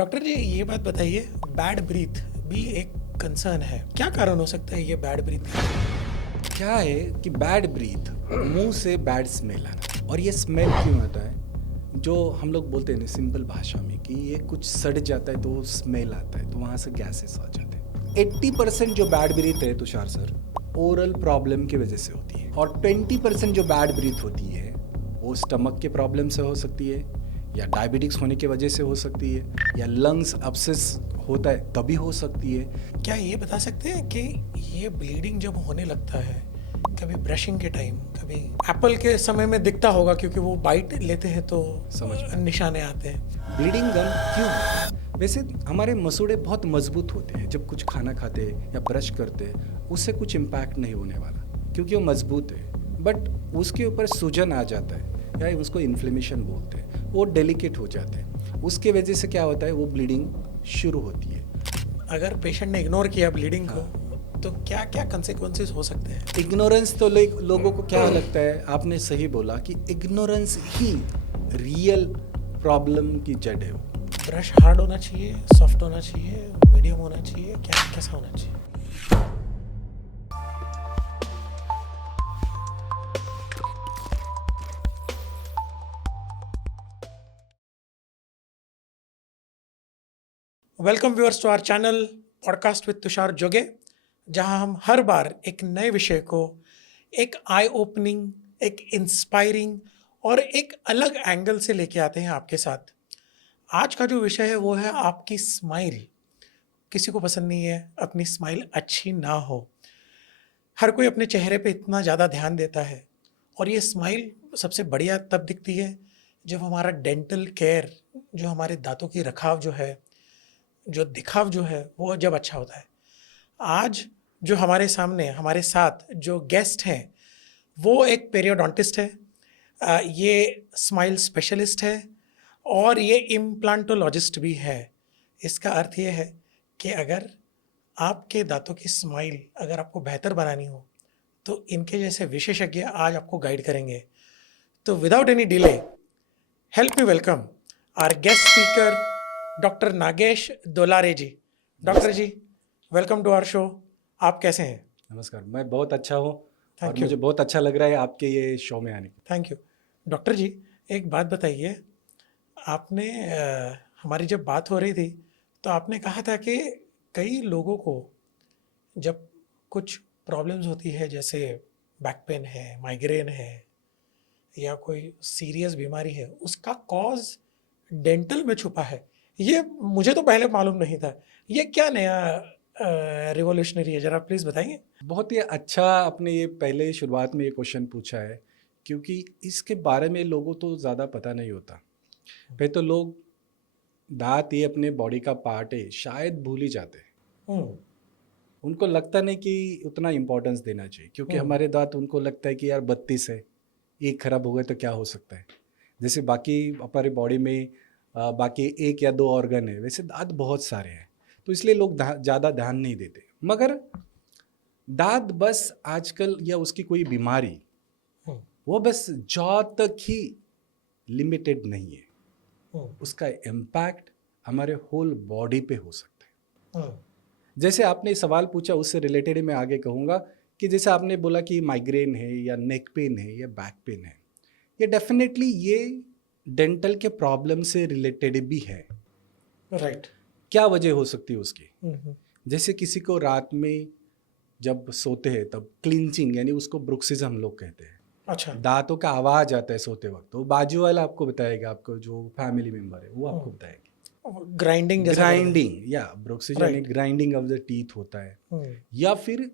Doctor ji ये बात बताइए, बैड ब्रीथ भी एक कंसर्न है, क्या कारण हो सकता है ये बैड ब्रीथ का? क्या है कि बैड ब्रीथ मुंह से बैड स्मेल आना। और ये स्मेल क्यों आता है? जो हम लोग बोलते हैं ना सिंपल भाषा में कि ये कुछ सड़ जाता है तो स्मेल आता है, तो वहाँ से गैसेस आ जाते हैं। 80% जो बैड ब्रीथ है तुषार सर, ओरल प्रॉब्लम की वजह से होती है, और 20% जो बैड ब्रीथ होती है वो स्टमक के प्रॉब्लम से हो सकती है, या डायबिटिक्स होने की वजह से हो सकती है, या लंग्स अब्सेस होता है तभी हो सकती है। क्या ये बता सकते हैं कि ये ब्लीडिंग जब होने लगता है, कभी ब्रशिंग के टाइम, कभी एप्पल के समय में दिखता होगा क्योंकि वो बाइट लेते हैं तो समझ में। निशाने आते हैं। ब्लीडिंग गम क्यों होता है? वैसे हमारे मसूड़े बहुत मजबूत होते हैं, जब कुछ खाना खाते या ब्रश करते उससे कुछ इम्पैक्ट नहीं होने वाला क्योंकि वो मजबूत है। बट उसके ऊपर सूजन आ जाता है या उसको इन्फ्लेमेशन बोलते हैं, वो डेलिकेट हो जाते हैं, उसके वजह से क्या होता है वो ब्लीडिंग शुरू होती है। अगर पेशेंट ने इग्नोर किया ब्लीडिंग को तो क्या क्या कंसिक्वेंसेस हो सकते हैं? इग्नोरेंस तो लोगों को क्या लगता है, आपने सही बोला कि इग्नोरेंस ही रियल प्रॉब्लम की जड़ है। ब्रश हार्ड होना चाहिए, सॉफ्ट होना चाहिए, मीडियम होना चाहिए, क्या कैसा होना चाहिए? Welcome viewers to our channel podcast with Tushar Joge, जहां हम हर बार एक नए विषय को एक आई ओपनिंग, एक इंस्पायरिंग और एक अलग एंगल से लेके आते हैं आपके साथ। आज का जो विषय है वो है आपकी स्माइल। किसी को पसंद नहीं है अपनी स्माइल अच्छी ना हो। हर कोई अपने चेहरे पे इतना ज़्यादा ध्यान देता है, और ये स्माइल सबसे बढ़िया तब दिखती है जब हमारा डेंटल केयर, जो हमारे दांतों की रखाव जो है, जो दिखाव जो है वो जब अच्छा होता है। आज जो हमारे सामने हमारे साथ जो गेस्ट हैं वो एक पेरियोडोंटिस्ट है, ये स्माइल स्पेशलिस्ट है और ये इम्प्लांटोलॉजिस्ट भी है। इसका अर्थ ये है कि अगर आपके दांतों की स्माइल अगर आपको बेहतर बनानी हो तो इनके जैसे विशेषज्ञ आज आपको गाइड करेंगे। तो without any delay, help me welcome our guest speaker doctor Nagesh Dolare ji. Doctor ji, welcome to our show. आप कैसे हैं? नमस्कार, मैं बहुत अच्छा हूँ और थैंक यू। मुझे बहुत अच्छा लग रहा है आपके ये शो में आने की। Thank you. डॉक्टर जी, एक बात बताइए, आपने हमारी जब बात हो रही थी तो आपने कहा था कि कई लोगों को जब कुछ प्रॉब्लम्स होती है, जैसे बैक पेन है, माइग्रेन है या कोई सीरियस बीमारी है, उसका कॉज डेंटल में छुपा है। ये मुझे तो पहले मालूम नहीं था। ये क्या नया रिवॉल्यूशनरी है, जरा प्लीज़ बताइए। बहुत ही अच्छा आपने ये पहले शुरुआत में ये क्वेश्चन पूछा है, क्योंकि इसके बारे में लोगों को ज़्यादा पता नहीं होता। पहले तो लोग दांत ये अपने बॉडी का पार्ट है शायद भूल ही जाते हैं। हम्म। उनको लगता नहीं कि उतना इम्पोर्टेंस देना चाहिए, क्योंकि हम्म। हमारे दांत उनको लगता है कि यार 32 है, एक खराब हो गए तो क्या हो सकता है। जैसे बाकी हमारे बॉडी में बाकी एक या दो ऑर्गन है, वैसे दांत बहुत सारे हैं, तो इसलिए लोग ज़्यादा ध्यान नहीं देते। मगर दांत बस आजकल या उसकी कोई बीमारी हम्म। वो बस जॉ तक ही लिमिटेड नहीं है, हम्म। उसका इम्पैक्ट हमारे होल बॉडी पे हो सकता है। हम्म। जैसे आपने सवाल पूछा उससे रिलेटेड मैं आगे कहूँगा कि जैसे आपने बोला कि माइग्रेन है या नेक पेन है या बैक पेन है, ये डेफिनेटली ये डेंटल के प्रॉब्लम से रिलेटेड भी है। राइट। क्या वजह हो सकती है उसकी? हम्म। जैसे किसी को रात में जब सोते हैं तब क्लिंचिंग, यानी उसको ब्रुक्सिज्म हम लोग कहते हैं, अच्छा। दांतों का आवाज आता है सोते वक्त, तो बाजू वाला आपको बताएगा, आपको जो फैमिली मेंबर है वो आपको बताएगा। ग्राइंडिंग जैसा करते हैं। ग्राइंडिंग या ब्रुक्सिज्म यानी right. Grinding of the teeth होता है। हम्म। या फिर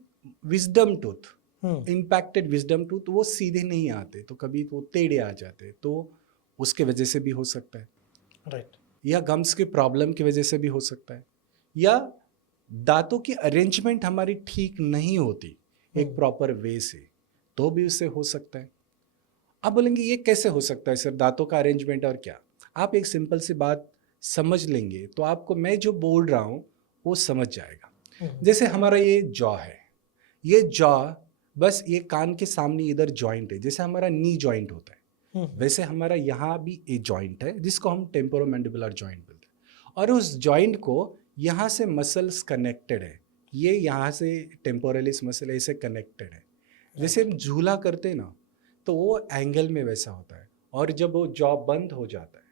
विजडम टूथ, हम्म। इम्पैक्टेड विजडम टूथ, वो सीधे नहीं आते तो कभी वो टेढ़े आ जाते, तो उसके वजह से भी हो सकता है। राइट। या गम्स की प्रॉब्लम की वजह से भी हो सकता है, या दांतों की अरेंजमेंट हमारी ठीक नहीं होती एक प्रॉपर वे से, तो भी उससे हो सकता है। आप बोलेंगे ये कैसे हो सकता है सर, दांतों का अरेंजमेंट और क्या? आप एक सिंपल सी बात समझ लेंगे तो आपको मैं जो बोल रहा हूँ वो समझ जाएगा। जैसे हमारा ये जॉ है, ये जॉ बस ये कान के सामने इधर जॉइंट है, जैसे हमारा नी जॉइंट होता है वैसे हमारा यहाँ भी एक जॉइंट है जिसको हम टेम्पोरोमैंडिबुलर जॉइंट बोलते हैं। और उस जॉइंट को यहाँ से मसल्स कनेक्टेड है, ये यहाँ से टेम्पोरलिस मसल ऐसे कनेक्टेड है। जैसे हम झूला करते हैं ना, तो वो एंगल में वैसा होता है, और जब वो जॉ बंद हो जाता है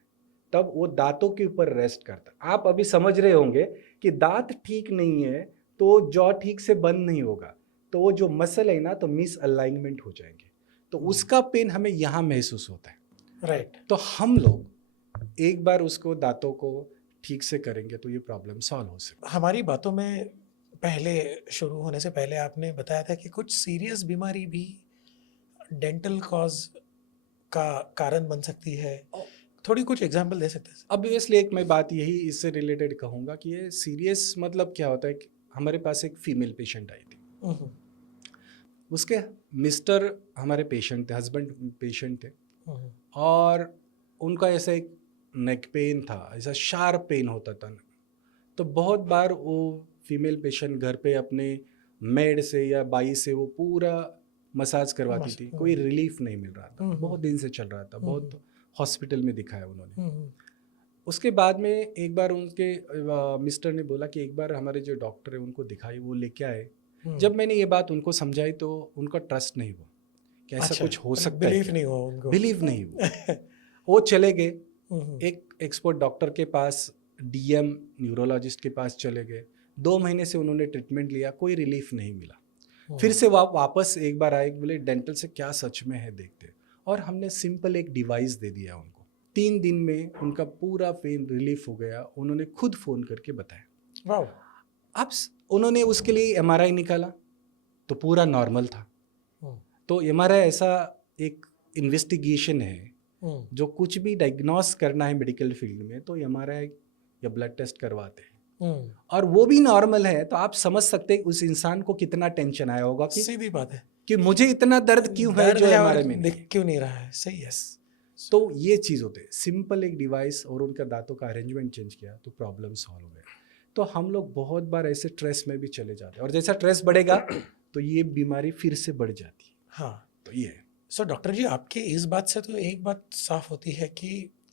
तब वो दांतों के ऊपर रेस्ट करता है। आप अभी समझ रहे होंगे कि दांत ठीक नहीं है तो जॉ ठीक से बंद नहीं होगा, तो वो जो मसल है ना तो मिस अलाइनमेंट हो जाएंगे, तो उसका पेन हमें यहाँ महसूस होता है। राइट। तो हम लोग एक बार उसको दांतों को ठीक से करेंगे तो ये प्रॉब्लम सॉल्व हो सकती हमारी बातों में पहले शुरू होने से पहले आपने बताया था कि कुछ सीरियस बीमारी भी डेंटल कॉज का कारण बन सकती है। थोड़ी कुछ एग्जांपल दे सकते हैं? ऑब्वियसली एक मैं बात यही इससे रिलेटेड कहूँगा कि ये सीरियस मतलब क्या होता है कि हमारे पास एक फीमेल पेशेंट आई थी, हम्म, उसके मिस्टर हमारे पेशेंट थे, हस्बैंड पेशेंट थे, हम्म, और उनका ऐसा एक नेक पेन था, ऐसा शार्प पेन होता था। तो बहुत बार वो फीमेल पेशेंट घर पे अपने मेड से या बाई से वो पूरा मसाज करवाती थी, कोई रिलीफ नहीं मिल रहा था, बहुत दिन से चल रहा था, बहुत हॉस्पिटल में दिखाया उन्होंने। उसके बाद में एक बार उनके मिस्टर ने बोला कि एक बार हमारे जो डॉक्टर है उनको दिखाई, वो लेके आए। जब मैंने ये बात उनको समझाई तो उनका ट्रस्ट नहीं हुआ कि ऐसा कुछ हो सकता है, बिलीव नहीं हुआ उनको, बिलीव नहीं हुआ। वो चले गए एक एक्सपर्ट डॉक्टर के पास, डीएम न्यूरोलॉजिस्ट के पास चले गए। 2 महीने से उन्होंने ट्रीटमेंट लिया, कोई रिलीफ नहीं मिला। फिर से वापस एक बार आए, बोले डेंटल से क्या सच में है देखते, और हमने सिंपल एक डिवाइस दे दिया उनको। 3 दिन में उनका पूरा पेन रिलीफ हो गया, उन्होंने खुद फ़ोन करके बताया। वाओ। अब उन्होंने उसके लिए एमआरआई निकाला तो पूरा नॉर्मल था। तो एमआरआई ऐसा एक इन्वेस्टिगेशन है, जो कुछ भी डायग्नोस करना है मेडिकल फील्ड में तो एमआरआई या ब्लड टेस्ट करवाते हैं, और वो भी नॉर्मल है, तो आप समझ सकते हैं उस इंसान को कितना टेंशन आया होगा कि सीधी बात है कि मुझे इतना दर्द क्यों है जो एमआरआई में दिख क्यों नहीं रहा है। सही है। तो ये चीज़ होते है, सिंपल एक डिवाइस और उनका दांतों का अरेंजमेंट चेंज किया तो प्रॉब्लम सॉल्व हो गया। तो हम लोग बहुत बार ऐसे स्ट्रेस में भी चले जाते हैं, और जैसा स्ट्रेस बढ़ेगा तो ये बीमारी फिर से बढ़ जाती है। हाँ, तो ये है। सो डॉक्टर जी, आपके इस बात से तो एक बात साफ होती है कि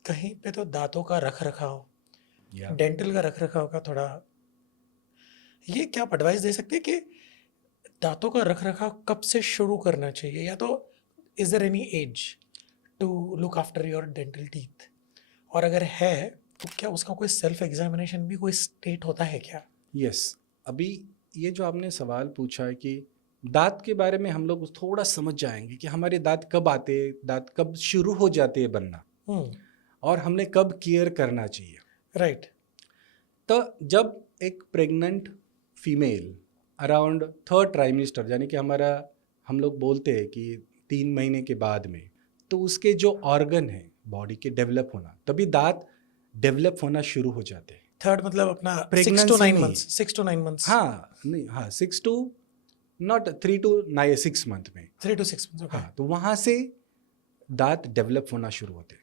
कहीं पे तो दांतों का रख रखाव, डेंटल का रख रखाव का थोड़ा, ये क्या आप एडवाइस दे सकते हैं कि दांतों का रख रखाव कब से शुरू करना चाहिए, या तो is there any age to look after your dental teeth, और अगर है तो क्या उसका कोई सेल्फ एग्जामिनेशन भी कोई स्टेट होता है क्या? यस, अभी ये जो आपने सवाल पूछा है कि दांत के बारे में हम लोग थोड़ा समझ जाएंगे कि हमारे दांत कब आते हैं, दांत कब शुरू हो जाते हैं बनना, और हमने कब केयर करना चाहिए। राइट। तो जब एक pregnant female around 3rd trimester, यानी कि हमारा हम लोग बोलते हैं कि 3 महीने के बाद में, तो उसके जो ऑर्गन है बॉडी के डेवलप होना, तभी दांत डेवलप होना शुरू हो जाते हैं। 3rd मतलब अपना 6 Pregnancy to 9 नहीं। months, 6 to 9 months। हाँ नहीं, हाँ 6 to नॉट 3 to 6 मंथ में। 3 to 6 months। हाँ, तो वहाँ से दांत डेवलप होना शुरू होते हैं।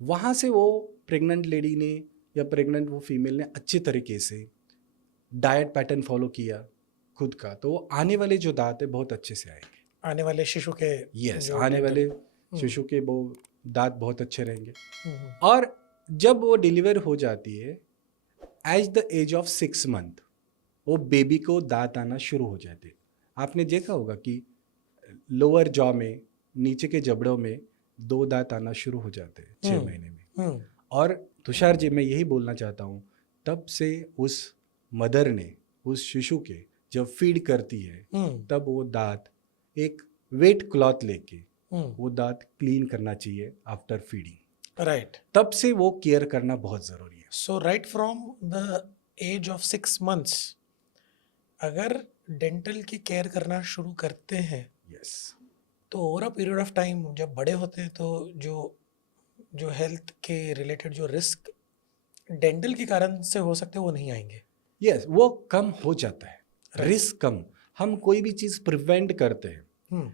वहाँ से वो प्रेग्नेंट लेडी ने या प्रेग्नेंट वो फीमेल ने अच्छे तरीके से डाइट पैटर्न फॉलो किया खुद का, तो वो आने वाले जो दांत है बहुत अच्छे से आएंगे। आने वाले शिशु के यस, आने वाले शिशु के वो दांत बहुत अच्छे रहेंगे। और जब वो डिलीवर हो जाती है as the age of 6 month, वो बेबी को दांत आना शुरू हो जाते हैं। आपने देखा होगा कि लोअर जॉ में, नीचे के जबड़ों में 2 दांत आना शुरू हो जाते हैं 6 महीने में। और तुषार जी, मैं यही बोलना चाहता हूँ, तब से उस मदर ने उस शिशु के जब फीड करती है तब वो दांत एक वेट क्लॉथ लेके वो दांत क्लीन करना चाहिए आफ्टर फीडिंग। राइट। तब से वो केयर करना बहुत ज़रूरी है। So right from the age of 6 months अगर डेंटल की केयर करना शुरू करते हैं, यस, तो over a period of time जब बड़े होते हैं तो जो हेल्थ के रिलेटेड जो रिस्क डेंटल के कारण से हो सकते हैं वो नहीं आएंगे। यस, वो कम हो जाता है, रिस्क कम। हम कोई भी चीज़ प्रिवेंट करते हैं,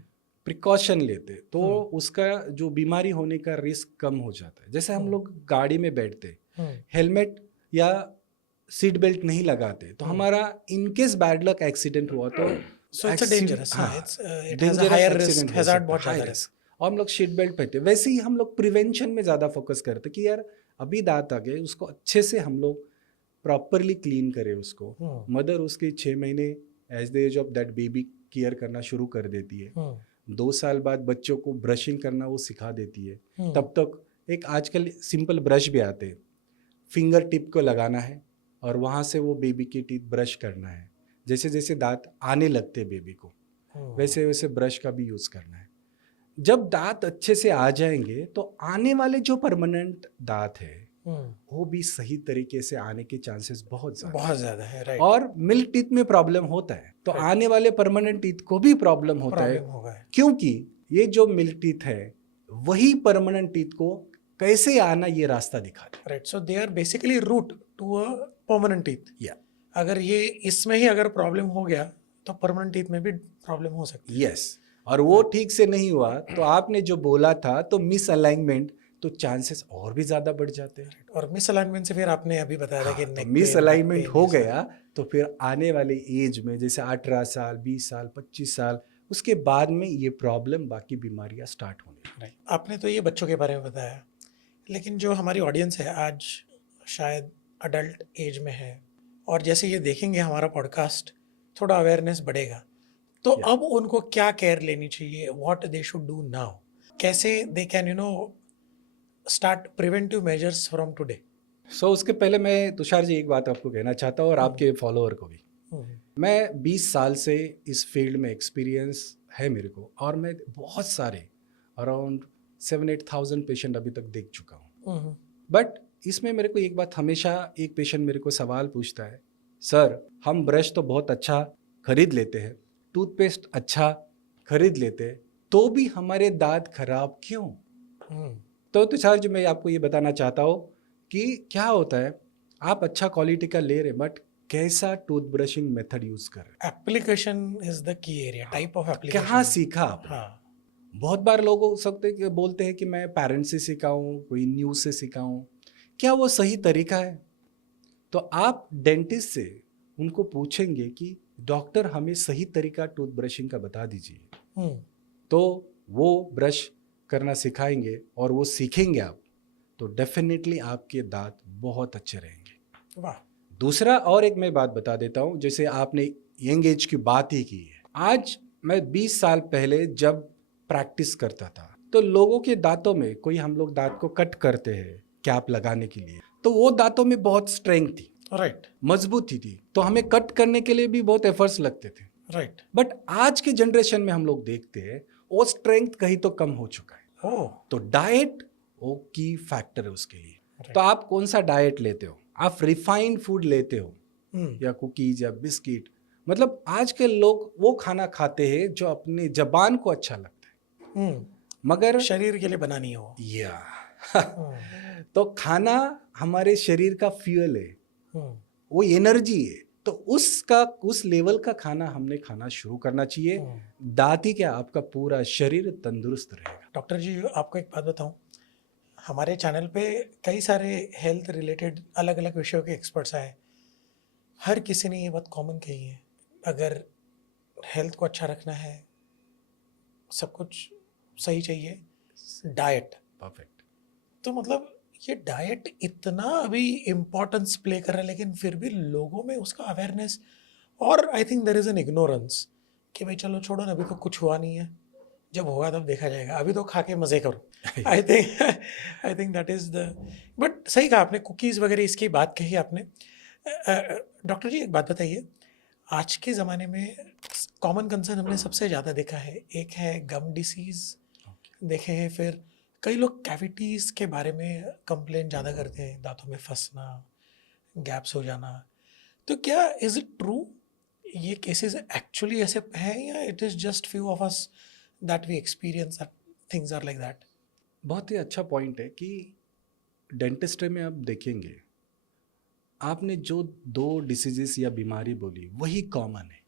प्रिकॉशन लेते, तो उसका जो बीमारी होने का रिस्क कम हो जाता है। जैसे हम लोग गाड़ी में बैठते, हेलमेट या सीट बेल्ट नहीं लगाते, तो हमारा इनकेस बैड लक एक्सीडेंट हुआ तो सो इट्स डेंजरस, हाँ, it has a higher risk, hazard बहुत ज़्यादा रिस्क। और हम लोग सीट बेल्ट पहनते। वैसे ही हम लोग प्रिवेंशन में ज़्यादा फोकस करते कि यार अभी दांत आ गए, उसको अच्छे से हम लोग प्रॉपरली क्लीन करे उसको, हम्म, मदर उसके 6 महीने as the age of that baby care करना शुरू कर देती है। 2 साल बाद बच्चों को ब्रशिंग करना वो सिखा देती है। तब तक एक आजकल सिंपल ब्रश भी आते हैं, फिंगर टिप को लगाना है और वहाँ से वो बेबी की टीथ ब्रश करना है। जैसे जैसे दांत आने लगते हैं बेबी को, वैसे वैसे ब्रश का भी यूज़ करना है। जब दांत अच्छे से आ जाएंगे तो आने वाले जो परमानेंट दांत है वो भी सही तरीके से आने के चांसेस बहुत ज़्यादा बहुत ज्यादा है, राइट। और मिल्क टीथ में प्रॉब्लम होता है तो Right. आने वाले परमानेंट टीथ को भी प्रॉब्लम होता है, प्रॉब्लम होगा है, क्योंकि ये जो मिल्क टीथ है वही परमानेंट टीथ को कैसे आना ये रास्ता दिखाते right. So they are basically route to a permanent teeth. हैं। या अगर ये इसमें ही अगर प्रॉब्लम हो गया तो परमानेंट टीथ में भी प्रॉब्लम हो सकती है। यस, और वो ठीक से नहीं हुआ तो आपने जो बोला था तो मिस अलाइनमेंट, तो चांसेस और भी ज्यादा बढ़ जाते हैं। और मिस अलाइनमेंट से फिर आपने अभी बताया था कि हाँ, तो neck miss pain, back alignment pain, हो ये सब। गया तो फिर आने वाले एज में जैसे 18 साल 20 साल 25 साल उसके बाद में ये प्रॉब्लम बाकी बीमारियां स्टार्ट होने लगती हैं। Right. आपने तो ये बच्चों के बारे में बताया, लेकिन जो हमारी ऑडियंस है आज शायद अडल्ट एज में है और जैसे ये देखेंगे हमारा पॉडकास्ट, थोड़ा अवेयरनेस बढ़ेगा, तो Yeah. अब उनको क्या केयर लेनी चाहिए, what they should do now, कैसे they can start preventive measures from today. So उसके पहले मैं तुषार जी एक बात आपको कहना चाहता हूँ और आपके फॉलोअर को भी। मैं 20 साल से इस फील्ड में एक्सपीरियंस है मेरे को और मैं बहुत सारे अराउंड 7-8,000 पेशेंट अभी तक देख चुका हूँ। बट इसमें मेरे को एक बात हमेशा एक पेशेंट मेरे को सवाल पूछता है, सर हम ब्रश तो बहुत अच्छा खरीद लेते हैं, टूथपेस्ट अच्छा खरीद लेते हैं, तो भी हमारे दांत खराब क्यों? तो तुषार जी मैं आपको ये बताना चाहता हूँ कि क्या होता है, आप अच्छा क्वालिटी का ले रहे बट कैसा टूथ ब्रशिंग मेथड यूज कर रहे application is the key area, type of हैं, एप्लीकेशन। कहाँ सीखा आपने? हाँ, बहुत बार लोग हो सकते हैं कि बोलते हैं कि मैं पेरेंट्स से सीखा हूँ, कोई न्यूज़ से सीखा हूँ, क्या वो सही तरीका है? तो आप डेंटिस्ट से उनको पूछेंगे कि डॉक्टर हमें सही तरीका टूथ ब्रशिंग का बता दीजिए, तो वो ब्रश करना सिखाएंगे और वो सीखेंगे आप, तो डेफिनेटली आपके दांत बहुत अच्छे रहेंगे। वाह। दूसरा और एक मैं बात बता देता हूँ, जैसे आपने यंग एज की बात ही की है, आज मैं 20 साल पहले जब प्रैक्टिस करता था तो लोगों के दांतों में, कोई हम लोग दांत को कट करते हैं कैप लगाने के लिए, तो वो दांतों में बहुत स्ट्रेंथ थी, राइट, मजबूती थी, तो हमें कट करने के लिए भी बहुत एफर्ट्स लगते थे। राइट। बट आज के जनरेशन में हम लोग देखते हैं वो स्ट्रेंथ कहीं तो कम हो चुका है। ओह, तो डाइट वो की फैक्टर है उसके लिए। तो आप कौन सा डाइट लेते हो? आप रिफाइंड फूड लेते हो या कुकीज या बिस्किट, मतलब आज के लोग वो खाना खाते हैं जो अपने जबान को अच्छा लगता है, मगर शरीर के लिए बनानी हो। या तो खाना हमारे शरीर का फ्यूल है, वो एनर्जी है, तो उस लेवल का खाना हमने खाना शुरू करना चाहिए। दांत ही क्या, आपका पूरा शरीर तंदुरुस्त रहेगा। डॉक्टर जी आपको एक बात बताऊं, हमारे चैनल पे कई सारे हेल्थ रिलेटेड अलग अलग विषयों के एक्सपर्ट्स आए, हर किसी ने ये बात कॉमन कही है, अगर हेल्थ को अच्छा रखना है, सब कुछ सही चाहिए, डाइट परफेक्ट। तो मतलब ये डाइट इतना अभी इम्पोर्टेंस प्ले कर रहा है, लेकिन फिर भी लोगों में उसका अवेयरनेस, और I think there is an ignorance कि भाई चलो छोड़ो ना, अभी तो कुछ हुआ नहीं है, जब होगा तब देखा जाएगा, अभी तो खा के मज़े करो। I think that is the, but सही कहा आपने, कुकीज़ वगैरह इसकी बात कही आपने। डॉक्टर जी एक बात बताइए, आज के ज़माने में कॉमन कंसर्न हमने सबसे ज़्यादा देखा है, एक है गम डिसीज़ देखे हैं, फिर कई लोग कैविटीज़ के बारे में कंप्लेन ज़्यादा करते हैं, दांतों में फंसना, गैप्स हो जाना, तो क्या इज़ इट ट्रू, ये केसेस एक्चुअली ऐसे हैं या it is just few of us that we experience that things are like that? बहुत ही अच्छा पॉइंट है कि डेंटिस्ट्री में आप देखेंगे, आपने जो 2 डिसीजेस या बीमारी बोली वही कॉमन है।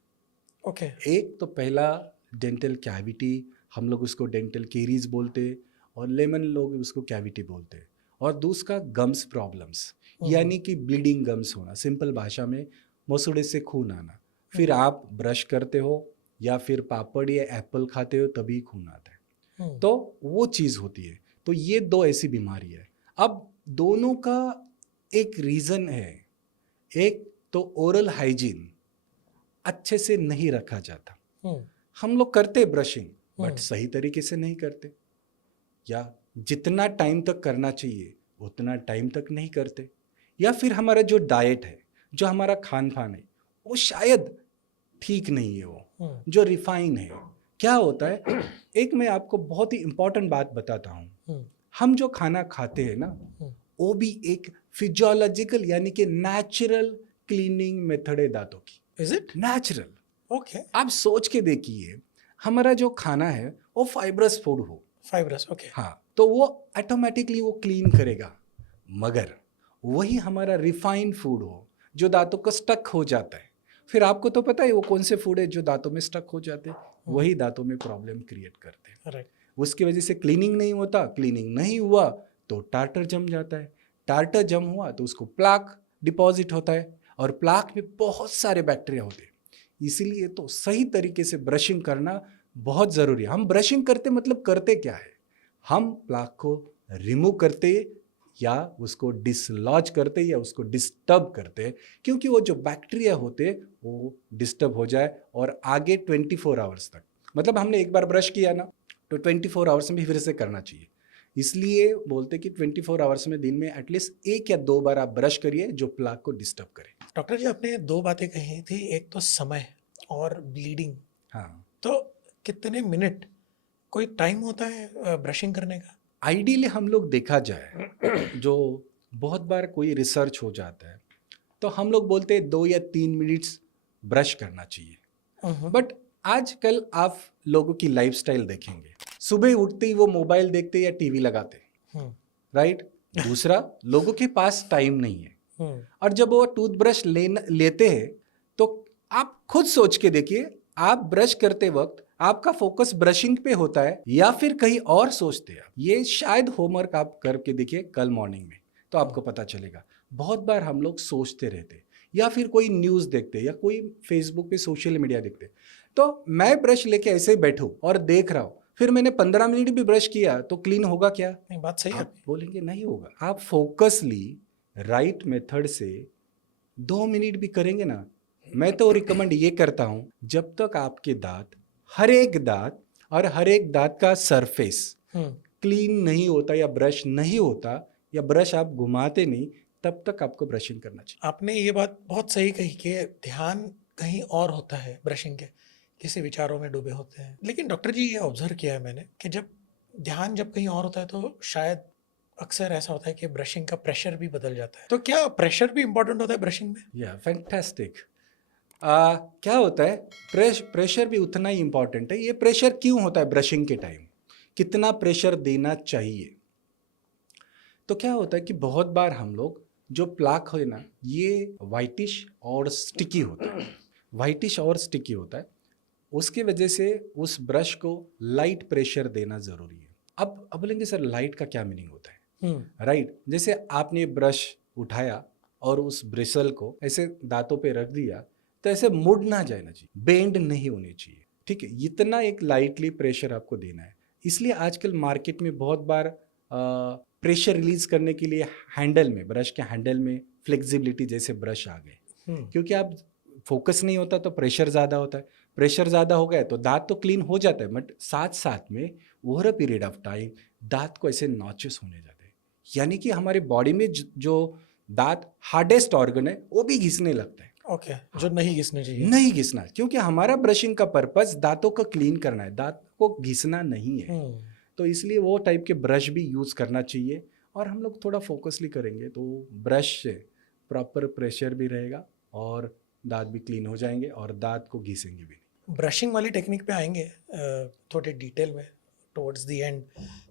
ओके, एक तो पहला डेंटल कैविटी, हम लोग उसको डेंटल केरीज बोलते और लेमन लोग उसको कैविटी बोलते, और दूसरा गम्स प्रॉब्लम्स, यानी कि ब्लीडिंग गम्स होना, सिंपल भाषा में मसूड़े से खून आना, फिर आप ब्रश करते हो या फिर पापड़ या एप्पल खाते हो तभी खून आता है, तो वो चीज़ होती है। तो ये 2 ऐसी बीमारी है। अब दोनों का एक रीज़न है, एक तो ओरल हाइजीन अच्छे से नहीं रखा जाता। हम लोग करते ब्रशिंग बट सही तरीके से नहीं करते, या जितना टाइम तक करना चाहिए उतना टाइम तक नहीं करते, या फिर हमारा जो डाइट है, जो हमारा खान पान है, वो शायद ठीक नहीं है, वो जो रिफाइन है। क्या होता है, एक मैं आपको बहुत ही इंपॉर्टेंट बात बताता हूँ। हम जो खाना खाते हैं ना, वो भी एक फिजियोलॉजिकल यानी कि नेचुरल क्लीनिंग मेथड है दांतों की। Is it? नेचुरल। ओके, आप सोच के देखिए, हमारा जो खाना है वो फाइब्रस फूड हो, फाइब्रस, ओके। हाँ, तो वो ऑटोमेटिकली वो क्लीन करेगा। मगर वही हमारा रिफाइंड फूड हो जो दांतों को स्टक हो जाता है, फिर आपको तो पता है वो कौन से फूड है जो दांतों में स्टक हो जाते हैं, वही दांतों में प्रॉब्लम क्रिएट करते हैं। राइट। उसकी वजह से क्लीनिंग नहीं होता, क्लीनिंग नहीं हुआ तो टार्टर जम जाता है, टार्टर जम हुआ तो उसको प्लाक डिपॉजिट होता है, और प्लाक में बहुत सारे बैक्टीरिया होते हैं। इसीलिए तो सही तरीके से ब्रशिंग करना बहुत ज़रूरी है। हम ब्रशिंग करते मतलब करते क्या है, हम प्लाक को रिमूव करते या उसको डिसलॉज करते या उसको डिस्टर्ब करते, क्योंकि वो जो बैक्टीरिया होते वो डिस्टर्ब हो जाए और आगे 24 आवर्स तक, मतलब हमने एक बार ब्रश किया ना तो 24 आवर्स में भी फिर से करना चाहिए। इसलिए बोलते कि 24 आवर्स में दिन में एटलीस्ट 1 या 2 बार आप ब्रश करिए जो प्लाक को डिस्टर्ब करे। डॉक्टर जी, आपने दो बातें कही थी, एक तो समय और ब्लीडिंग। हाँ, तो कितने मिनट, कोई टाइम होता है ब्रशिंग करने का? आइडियली हम लोग देखा जाए जो बहुत बार कोई रिसर्च हो जाता है तो हम लोग बोलते हैं 2 या 3 मिनट्स ब्रश करना चाहिए। बट आजकल आप लोगों की लाइफस्टाइल देखेंगे, सुबह उठते ही वो मोबाइल देखते या टीवी लगाते, राइट। दूसरा, लोगों के पास टाइम नहीं है, और जब वो टूथब्रश लेते हैं तो आप खुद सोच के देखिए, आप ब्रश करते वक्त आपका फोकस ब्रशिंग पे होता है या फिर कहीं और सोचते हैं। ये शायद होमवर्क आप करके देखिए कल मॉर्निंग में, तो आपको पता चलेगा। बहुत बार हम लोग सोचते रहते या फिर कोई न्यूज़ देखते या कोई फेसबुक पे सोशल मीडिया देखते, तो मैं ब्रश लेके ऐसे ही बैठूं और देख रहा हूँ, फिर मैंने 15 मिनट भी ब्रश किया तो क्लीन होगा क्या? नहीं, बात सही है। आप बोलेंगे नहीं होगा। आप फोकसली राइट मेथड से 2 मिनट भी करेंगे ना, मैं तो रिकमेंड ये करता हूँ, जब तक आपके दांत, हर एक दांत और हर एक दांत का सरफेस क्लीन नहीं होता या ब्रश नहीं होता या ब्रश आप घुमाते नहीं, तब तक आपको ब्रशिंग करना चाहिए। आपने ये बात बहुत सही कही कि ध्यान कहीं और होता है ब्रशिंग के, किसी विचारों में डूबे होते हैं। लेकिन डॉक्टर जी, ये ऑब्जर्व किया है मैंने कि जब ध्यान कहीं और होता है तो शायद अक्सर ऐसा होता है कि ब्रशिंग का प्रेशर भी बदल जाता है। तो क्या प्रेशर भी इंपॉर्टेंट होता है ब्रशिंग में? या फैंटास्टिक। क्या होता है, प्रेशर भी उतना ही इंपॉर्टेंट है। ये प्रेशर क्यों होता है ब्रशिंग के टाइम, कितना प्रेशर देना चाहिए? तो क्या होता है कि बहुत बार हम लोग जो प्लाक है ना, ये वाइटिश और स्टिकी होता है, वाइटिश और स्टिकी होता है, उसकी वजह से उस ब्रश को लाइट प्रेशर देना ज़रूरी है। अब बोलेंगे सर लाइट का क्या मीनिंग होता है? राइट, जैसे आपने ब्रश उठाया और उस ब्रिसल को ऐसे दांतों पे रख दिया तो ऐसे मुड़ ना जाना चाहिए, बेंड नहीं होनी चाहिए, ठीक है। इतना एक लाइटली प्रेशर आपको देना है। इसलिए आजकल मार्केट में बहुत बार प्रेशर रिलीज करने के लिए हैंडल में, ब्रश के हैंडल में फ्लेक्सिबिलिटी जैसे ब्रश आ गए, क्योंकि आप फोकस नहीं होता तो प्रेशर ज़्यादा होता है, प्रेशर ज़्यादा हो गया तो दांत तो क्लीन हो जाता है, बट साथ साथ में over a period of time दांत को ऐसे नॉचेस होने जाते हैं, यानी कि हमारे बॉडी में जो दांत हार्डेस्ट ऑर्गन है वो भी घिसने लगता है। ओके, जो नहीं घिसने चाहिए। नहीं घिसना, क्योंकि हमारा ब्रशिंग का पर्पस दांतों को क्लीन करना है, दांत को घिसना नहीं है। तो इसलिए वो टाइप के ब्रश भी यूज़ करना चाहिए, और हम लोग थोड़ा फोकसली करेंगे तो ब्रश से प्रॉपर प्रेशर भी रहेगा और दांत भी क्लीन हो जाएंगे और दांत को घिसेंगे भी नहीं। ब्रशिंग वाली टेक्निक पे आएंगे थोड़े डिटेल में टुवर्ड्स द एंड,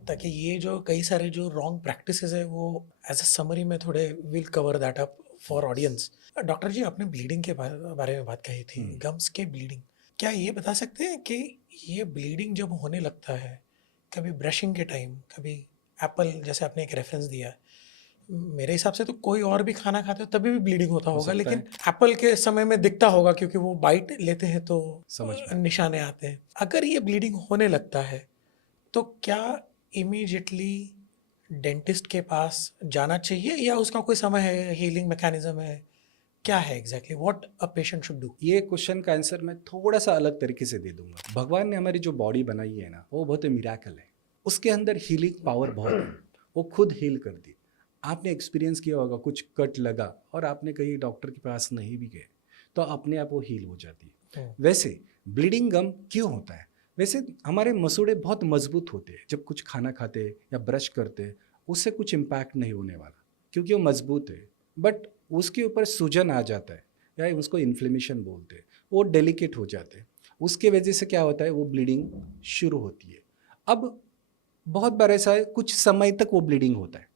ताकि ये जो कई सारे जो रॉन्ग प्रैक्टिसेस है वो एज अ समरी में थोड़े will cover that up for audience. Doctor ji, आपने ब्लीडिंग के बारे में बात कही थी, गम्स के ब्लीडिंग। क्या ये बता सकते हैं कि ये ब्लीडिंग जब होने लगता है, कभी ब्रशिंग के टाइम, कभी एप्पल, जैसे आपने एक रेफरेंस दिया है, मेरे हिसाब से तो कोई और भी खाना खाते हो तभी भी ब्लीडिंग होता होगा, लेकिन एप्पल के समय में दिखता होगा क्योंकि वो बाइट लेते हैं तो समझ में निशाने आते हैं। अगर ये ब्लीडिंग होने लगता है तो क्या इमीडिएटली डेंटिस्ट के पास जाना चाहिए या उसका कोई समय है, हीलिंग मैकेनिज्म है, क्या है exactly what a patient should do? ये क्वेश्चन का आंसर मैं थोड़ा सा अलग तरीके से दे दूंगा। भगवान ने हमारी जो बॉडी बनाई है ना, वो बहुत मिराकल है। उसके अंदर हीलिंग पावर बहुत है, वो खुद हील कर दी। आपने एक्सपीरियंस किया होगा, कुछ कट लगा और आपने कहीं डॉक्टर के पास नहीं भी गए तो अपने आप वो हील हो जाती है। वैसे ब्लीडिंग गम क्यों होता है? वैसे हमारे मसूड़े बहुत मजबूत होते हैं। जब कुछ खाना खाते हैं या ब्रश करते हैं उससे कुछ इम्पैक्ट नहीं होने वाला क्योंकि वो मजबूत है। बट उसके ऊपर सूजन आ जाता है या उसको इन्फ्लेमेशन बोलते हैं, वो डेलिकेट हो जाते हैं। उसके वजह से क्या होता है, वो ब्लीडिंग शुरू होती है। अब बहुत बार ऐसा है, कुछ समय तक वो ब्लीडिंग होता है,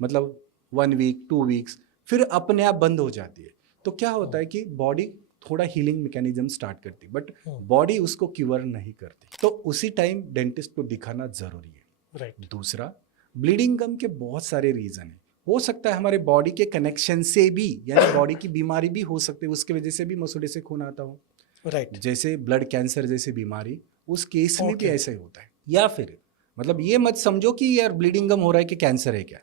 मतलब 1 वीक 2 वीक्स, फिर अपने आप बंद हो जाती है। तो क्या होता है कि बॉडी थोड़ा हीलिंग मैकेनिज्म स्टार्ट करती है, बट बॉडी उसको क्यूर नहीं करती। तो उसी टाइम डेंटिस्ट को दिखाना जरूरी है। राइट। दूसरा, ब्लीडिंग गम के बहुत सारे रीजन है। हो सकता है हमारे बॉडी के कनेक्शन से भी, यानी बॉडी की बीमारी भी हो सकती है, उसके वजह से भी मसूड़े से खून आता हो। राइट। जैसे ब्लड कैंसर जैसी बीमारी, उस केस में भी Okay. ऐसा ही होता है। या फिर मतलब ये मत समझो कि यार ब्लीडिंग गम हो रहा है कि कैंसर है क्या।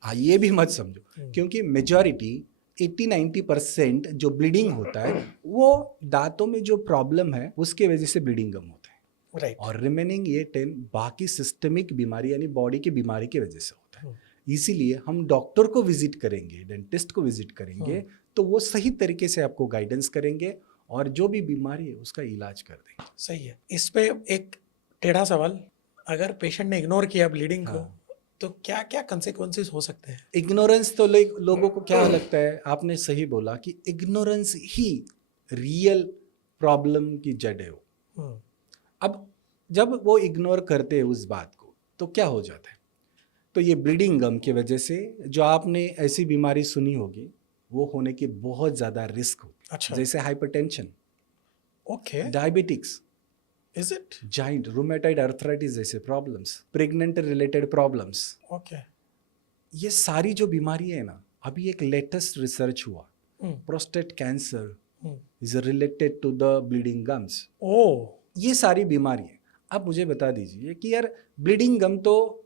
हाँ, ये भी मत समझो, क्योंकि मेजॉरिटी 80-90% जो ब्लीडिंग होता है वो दांतों में जो प्रॉब्लम है उसके वजह से ब्लीडिंग गम होता है। राइट। और रिमेनिंग ये 10 बाकी सिस्टमिक बीमारी यानी बॉडी की बीमारी की वजह से होता है। इसीलिए हम डॉक्टर को विजिट करेंगे, डेंटिस्ट को विजिट करेंगे तो वो सही तरीके से आपको गाइडेंस करेंगे और जो भी बीमारी है उसका इलाज कर देंगे। सही है। इस पे एक टेढ़ा सवाल, अगर पेशेंट ने इग्नोर किया ब्लीडिंग को तो क्या क्या कंसेक्वेंसेस हो सकते हैं? इग्नोरेंस तो लोगों को क्या लगता है, आपने सही बोला कि इग्नोरेंस ही रियल प्रॉब्लम की जड़ है वो। अब जब वो इग्नोर करते हैं उस बात को तो क्या हो जाता है, तो ये ब्लीडिंग गम की वजह से जो आपने ऐसी बीमारी सुनी होगी वो होने की बहुत ज़्यादा रिस्क हो। अच्छा। जैसे hypertension, okay. Diabetics, is it? Joint rheumatoid arthritis जैसे problems, pregnant related problems, okay. ये सारी जो बीमारी है ना, अभी एक लेटेस्ट रिसर्च हुआ, prostate cancer is related to the bleeding gums. ये सारी बीमारी है। आप मुझे बता दीजिए कि यार ब्लीडिंग गम तो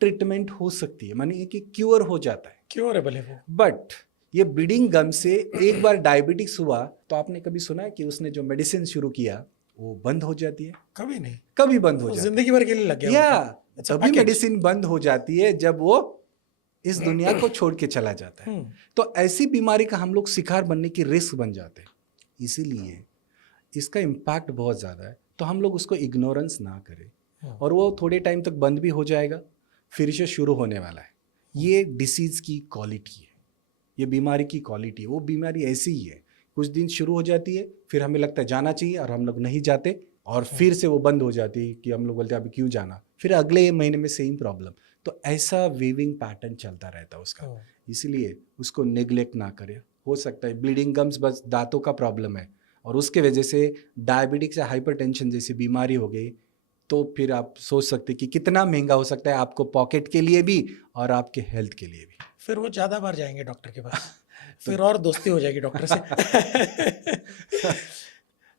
ट्रीटमेंट हो सकती है, मानिए कि क्योर हो जाता है, क्योरेबल है वो, बट ये ब्लीडिंग गम से एक बार डायबिटिक्स हुआ तो आपने कभी सुना है कि उसने जो मेडिसिन शुरू किया वो बंद हो जाती है? कभी नहीं। कभी बंद हो वो जाती है, जिंदगी भर के लिए लग गया या It's a तभी package. मेडिसिन बंद हो जाती है जब वो इस दुनिया को छोड़ के चला जाता है। तो ऐसी बीमारी का हम लोग शिकार बनने की रिस्क बन जाते हैं। इसीलिए इसका इम्पैक्ट बहुत ज़्यादा है, तो हम लोग उसको इग्नोरेंस ना करें। और वो थोड़े टाइम तक बंद भी हो जाएगा, फिर से शुरू होने वाला है। ये डिसीज़ की क्वालिटी है, ये बीमारी की क्वालिटी है। वो बीमारी ऐसी ही है, कुछ दिन शुरू हो जाती है, फिर हमें लगता है जाना चाहिए और हम लोग नहीं जाते, और फिर से वो बंद हो जाती है कि हम लोग बोलते हैं अभी क्यों जाना, फिर अगले महीने में सेम प्रॉब्लम। तो ऐसा वीविंग पैटर्न चलता रहता है उसका। इसलिए उसको नेग्लेक्ट ना करें। हो सकता है ब्लीडिंग गम्स बस दांतों का प्रॉब्लम है और उसके वजह से डायबिटिक्स या हाइपरटेंशन जैसी बीमारी हो गई, तो फिर आप सोच सकते कि कितना महंगा हो सकता है आपको, पॉकेट के लिए भी और आपके हेल्थ के लिए भी। फिर वो ज़्यादा बार जाएंगे डॉक्टर के पास, फिर और दोस्ती हो जाएगी डॉक्टर से।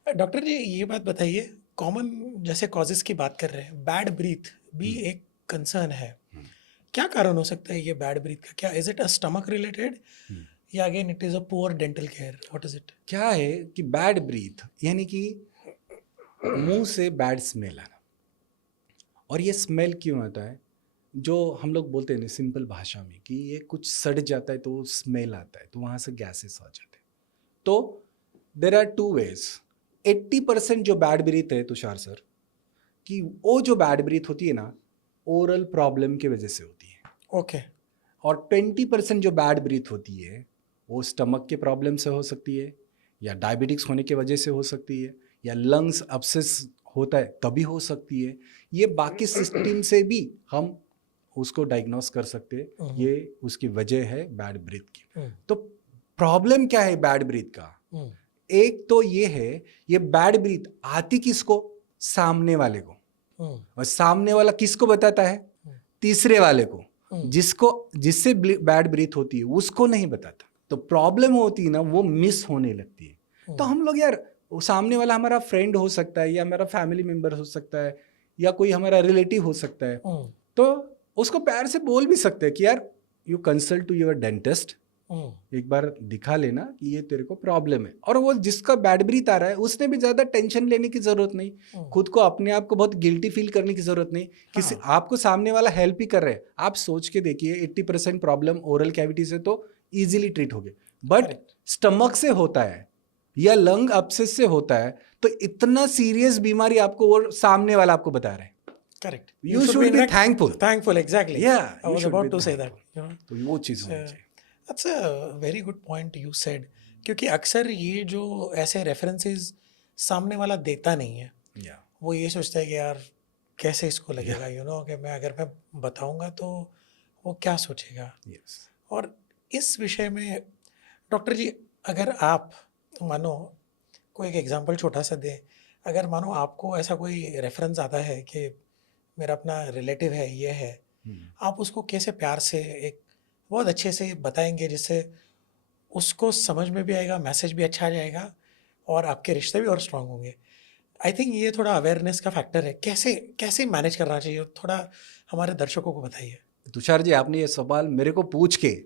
डॉक्टर जी ये बात बताइए, कॉमन जैसे कॉजेस की बात कर रहे हैं, बैड ब्रीथ भी एक कंसर्न है। क्या कारण हो सकता है ये बैड ब्रीथ का? क्या is it a stomach related या again it is a poor dental care? What is it? क्या है कि बैड ब्रीथ यानी कि मुंह से बैड स्मेल आना। और ये स्मेल क्यों आता है, जो हम लोग बोलते हैं सिंपल भाषा में कि ये कुछ सड़ जाता है तो स्मेल आता है, तो वहाँ से गैसेस आ जाते हैं। तो देर आर 2 ways। 80% जो बैड ब्रीथ है तुषार सर, कि वो जो बैड ब्रीथ होती है ना, ओरल प्रॉब्लम की वजह से होती है। ओके। और 20% जो बैड ब्रीथ होती है वो स्टमक के प्रॉब्लम से हो सकती है, या डायबिटिक्स होने की वजह से हो सकती है, या लंग्स अब्सेस होता है तभी हो सकती है। ये बाकी सिस्टम से भी हम उसको डायग्नोस कर सकते हैं, ये उसकी वजह है बैड ब्रीथ की। तो प्रॉब्लम क्या है बैड ब्रीथ का? एक तो ये है, ये बैड ब्रीथ आती किसको? सामने वाले को। और सामने वाला किसको बताता है? तीसरे वाले को, जिससे बैड ब्रीथ होती है उसको नहीं बताता। तो प्रॉब्लम होती है ना, वो मिस होने लगती है। तो हम लोग यार, सामने वाला हमारा फ्रेंड हो सकता है, या हमारा फैमिली मेंबर हो सकता है, या कोई हमारा रिलेटिव हो सकता है, तो उसको प्यार से बोल भी सकते हैं कि यार you consult to your dentist, एक बार दिखा लेना कि ये तेरे को प्रॉब्लम है। और वो जिसका बैड ब्रीथ आ रहा है उसने भी ज्यादा टेंशन लेने की जरूरत नहीं, खुद को अपने आप को बहुत गिल्टी फील करने की जरूरत नहीं। किसी आपको सामने वाला हेल्प ही कर रहे हैं, आप सोच के देखिए 80% प्रॉब्लम ओरल कैविटी से तो इजीली ट्रीट हो गए, बट स्टमक से होता है या लंग अपसेस से होता है तो इतना सीरियस बीमारी आपको वो सामने वाला आपको बता रहा है। Correct, You should be thankful. Thankful, exactly. Yeah, I you was should about be to say thankful. that, you know. तो वो चीज़ होनी चाहिए। That's a very good point you said. क्योंकि अक्सर ये जो ऐसे रेफरेंसेस सामने वाला देता नहीं है, Yeah. वो ये सोचता है कि यार कैसे इसको लगेगा, यू नो, कि अगर मैं बताऊंगा तो वो क्या सोचेगा। Yes. और इस विषय में डॉक्टर जी, अगर आप मानो कोई एक एग्जांपल छोटा सा दें, अगर मानो आपको ऐसा कोई रेफरेंस आता है कि मेरा अपना रिलेटिव है, ये है, आप उसको कैसे प्यार से एक बहुत अच्छे से बताएंगे जिससे उसको समझ में भी आएगा, मैसेज भी अच्छा आ जाएगा और आपके रिश्ते भी और स्ट्रांग होंगे। आई थिंक ये थोड़ा अवेयरनेस का फैक्टर है, कैसे कैसे मैनेज करना चाहिए, थोड़ा हमारे दर्शकों को बताइए। तुषार जी, आपने ये सवाल मेरे को पूछ के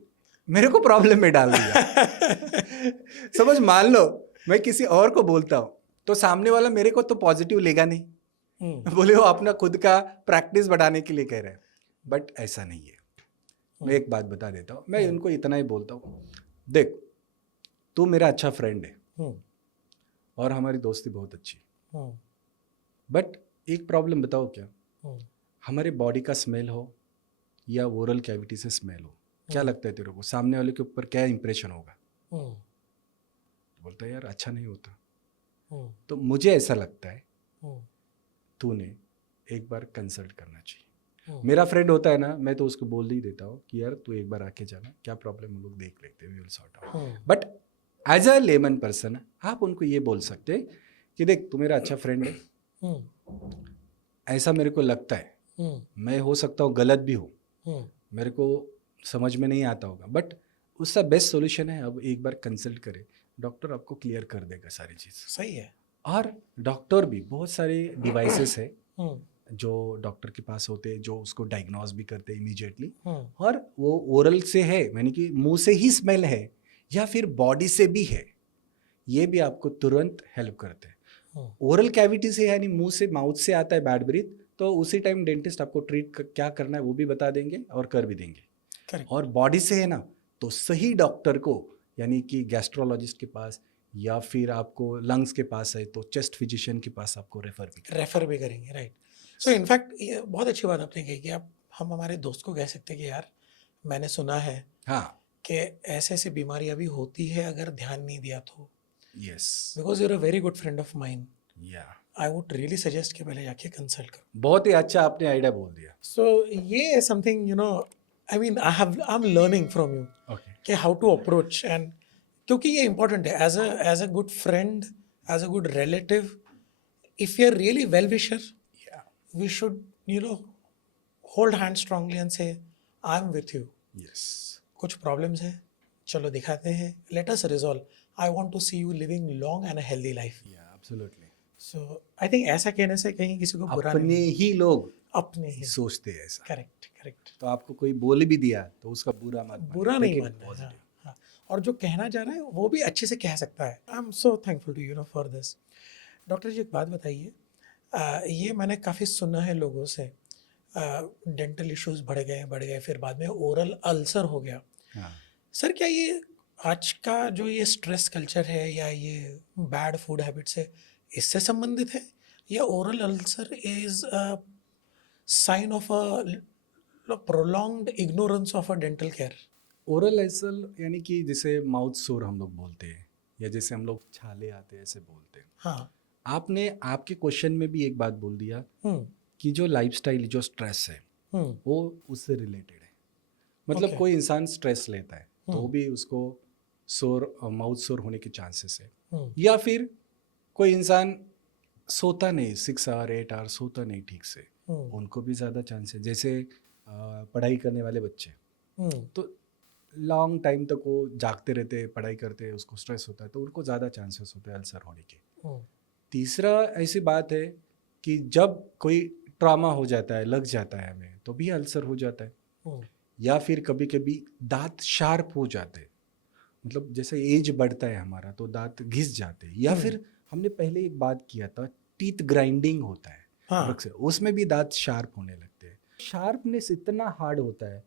मेरे को प्रॉब्लम में डाल दिया। समझ, मान लो मैं किसी और को बोलता हूँ तो सामने वाला मेरे को तो पॉजिटिव लेगा नहीं, बोले वो अपना खुद का प्रैक्टिस बढ़ाने के लिए कह रहे हैं, बट ऐसा नहीं है। मैं एक बात बता देता हूँ, मैं उनको इतना ही बोलता हूँ, देख तू मेरा अच्छा फ्रेंड है और हमारी दोस्ती बहुत अच्छी, बट एक प्रॉब्लम बताओ क्या, हमारे बॉडी का स्मेल हो या ओरल कैविटी से स्मेल हो, क्या लगता है तेरे को सामने वाले के ऊपर क्या इंप्रेशन होगा? बोलता है यार अच्छा नहीं होता। तो मुझे ऐसा लगता है तूने एक बार कंसल्ट करना चाहिए। मेरा फ्रेंड होता है ना, मैं तो उसको बोल ही देता हूँ कि यार तू एक बार आके जाना, क्या प्रॉब्लम हम लोग देख लेते हैं, we will sort out. But as a layman person आप उनको ये बोल सकते हैं कि देख तू मेरा अच्छा फ्रेंड है, ऐसा मेरे को लगता है, मैं हो सकता हूँ गलत भी हूँ, मेरे को समझ में नहीं आता होगा, बट उसका बेस्ट सॉल्यूशन है अब एक बार कंसल्ट करे, डॉक्टर आपको क्लियर कर देगा सारी चीज़। सही है। और डॉक्टर भी बहुत सारे डिवाइसेस है जो डॉक्टर के पास होते हैं जो उसको डायग्नोज भी करते हैं इमीडिएटली, और वो ओरल से है यानी कि मुंह से ही स्मेल है या फिर बॉडी से भी है, ये भी आपको तुरंत हेल्प करते हैं। ओरल कैविटी से यानी मुंह से, माउथ से आता है बैड ब्रीथ, तो उसी टाइम डेंटिस्ट आपको ट्रीट क्या करना है वो भी बता देंगे और कर भी देंगे। Correct. और बॉडी से है ना, तो सही डॉक्टर को यानी कि गैस्ट्रोलॉजिस्ट के पास या फिर आपको लंग्स के पास है तो चेस्ट फिजिशियन के पास आपको रेफर भी करेंगे। राइट। सो इनफैक्ट ये बहुत अच्छी बात आपने कही कि हम हमारे दोस्त को कह सकते हैं कि यार मैंने सुना है कि ऐसे ऐसी बीमारी अभी होती है अगर ध्यान नहीं दिया तो। Yes, because you are a very good friend of mine, या आई वुड रियली सजेस्ट कि पहले जाके कंसल्ट करो। बहुत ही अच्छा आपने आइडिया बोल दिया। सो ये something you know, I mean I am learning from you कि हाउ टू अप्रोच, एंड क्योंकि ये इंपॉर्टेंट है as a good friend, as a good relative, if you are really well wisher, we should you know hold hand strongly and say I am with you. Yes, कुछ problems हैं, चलो दिखाते हैं, let us resolve, I want to see you living long and a healthy life. या absolutely. So I think ऐसा कहने से कहीं किसी को बुरा अपने नहीं, ही लोग अपने ही सोचते हैं ऐसा। Correct correct. तो आपको कोई बोल भी दिया तो उसका बुरा नहीं मानना। हाँ, हाँ। और जो कहना चाह रहा है वो भी अच्छे से कह सकता है। I am so thankful to you know for this. Doctor ji एक बात बताइए, ये मैंने काफ़ी सुना है लोगों से, डेंटल इश्यूज बढ़ गए फिर बाद में ओरल अल्सर हो गया। सर क्या ये आज का जो ये स्ट्रेस कल्चर है या ये बैड फूड हैबिट्स है इससे संबंधित है, या oral ulcer is a sign of a prolonged ignorance of a dental care? Oral ulcer यानी कि जिसे माउथ सोर हम लोग बोलते हैं या जैसे हम लोग छाले आते हैं ऐसे बोलते हैं। हाँ, आपने आपके क्वेश्चन में भी एक बात बोल दिया कि जो लाइफस्टाइल, जो स्ट्रेस है वो उससे रिलेटेड है। मतलब Okay. कोई इंसान स्ट्रेस लेता है तो भी उसको माउथ सोर होने के चांसेस है, या फिर कोई इंसान सोता नहीं, 6 आवर 8 आवर सोता नहीं ठीक से, उनको भी ज़्यादा चांस है। जैसे पढ़ाई करने वाले बच्चे तो लॉन्ग टाइम तक वो जागते रहते, पढ़ाई करते, उसको स्ट्रेस होता है तो उनको ज़्यादा चांसेस होते हैं अल्सर होने के। तीसरा ऐसी बात है कि जब कोई ट्रॉमा हो जाता है, लग जाता है हमें, तो भी अल्सर हो जाता है। या फिर कभी कभी दांत शार्प हो जाते हैं मतलब जैसे एज बढ़ता है हमारा तो दांत घिस जाते हैं, या फिर हमने पहले एक बात किया था, टीथ ग्राइंडिंग होता है हाँ। ब्रश से, उसमें भी दांत शार्प होने लगते हैं। शार्पनेस इतना हार्ड होता है,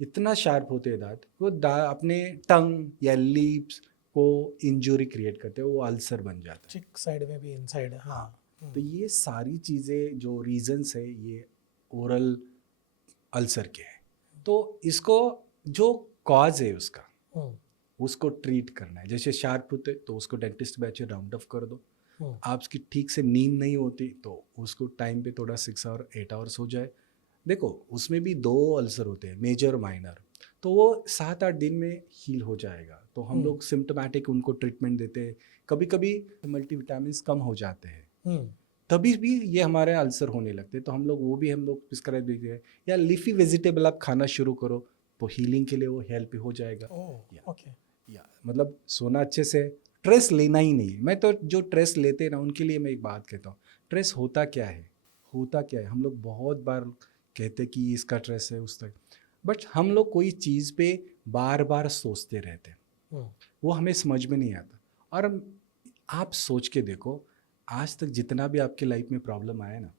इतना शार्प होते हैं दांत, वो अपने टंग या लिप्स को इंजुरी क्रिएट करते हैं, वो अल्सर बन जाता है। चिक साइड में भी इनसाइड, हाँ। तो ये सारी चीज़ें जो रीजंस है ये ओरल अल्सर के हैं। तो इसको जो कॉज है उसका, उसको ट्रीट करना है। जैसे शार्प होते तो उसको डेंटिस्ट बैचे राउंड ऑफ कर दो। आपकी ठीक से नींद नहीं होती तो उसको टाइम पे थोड़ा 6 और 8 आवर्स हो जाए। देखो उसमें भी 2 अल्सर होते हैं, मेजर माइनर, तो वो 7-8 दिन में हील हो जाएगा। तो हम लोग सिम्टोमेटिक उनको ट्रीटमेंट देते हैं। कभी कभी मल्टीविटामिन कम हो जाते हैं, तभी भी ये हमारे अल्सर होने लगते हैं, तो हम लोग प्रिस्क्राइब देते हैं। या लीफी वेजिटेबल आप खाना शुरू करो तो हीलिंग के लिए वो हेल्प हो जाएगा। ओके। या मतलब सोना अच्छे से, स्ट्रेस लेना ही नहीं है। मैं तो जो स्ट्रेस लेते हैं ना उनके लिए मैं एक बात कहता हूँ, स्ट्रेस होता क्या है, हम लोग बहुत बार कहते हैं कि इसका स्ट्रेस है उस तक, बट हम लोग कोई चीज़ पे बार बार सोचते रहते हैं, वो हमें समझ में नहीं आता। और आप सोच के देखो, आज तक जितना भी आपके लाइफ में प्रॉब्लम आया ना,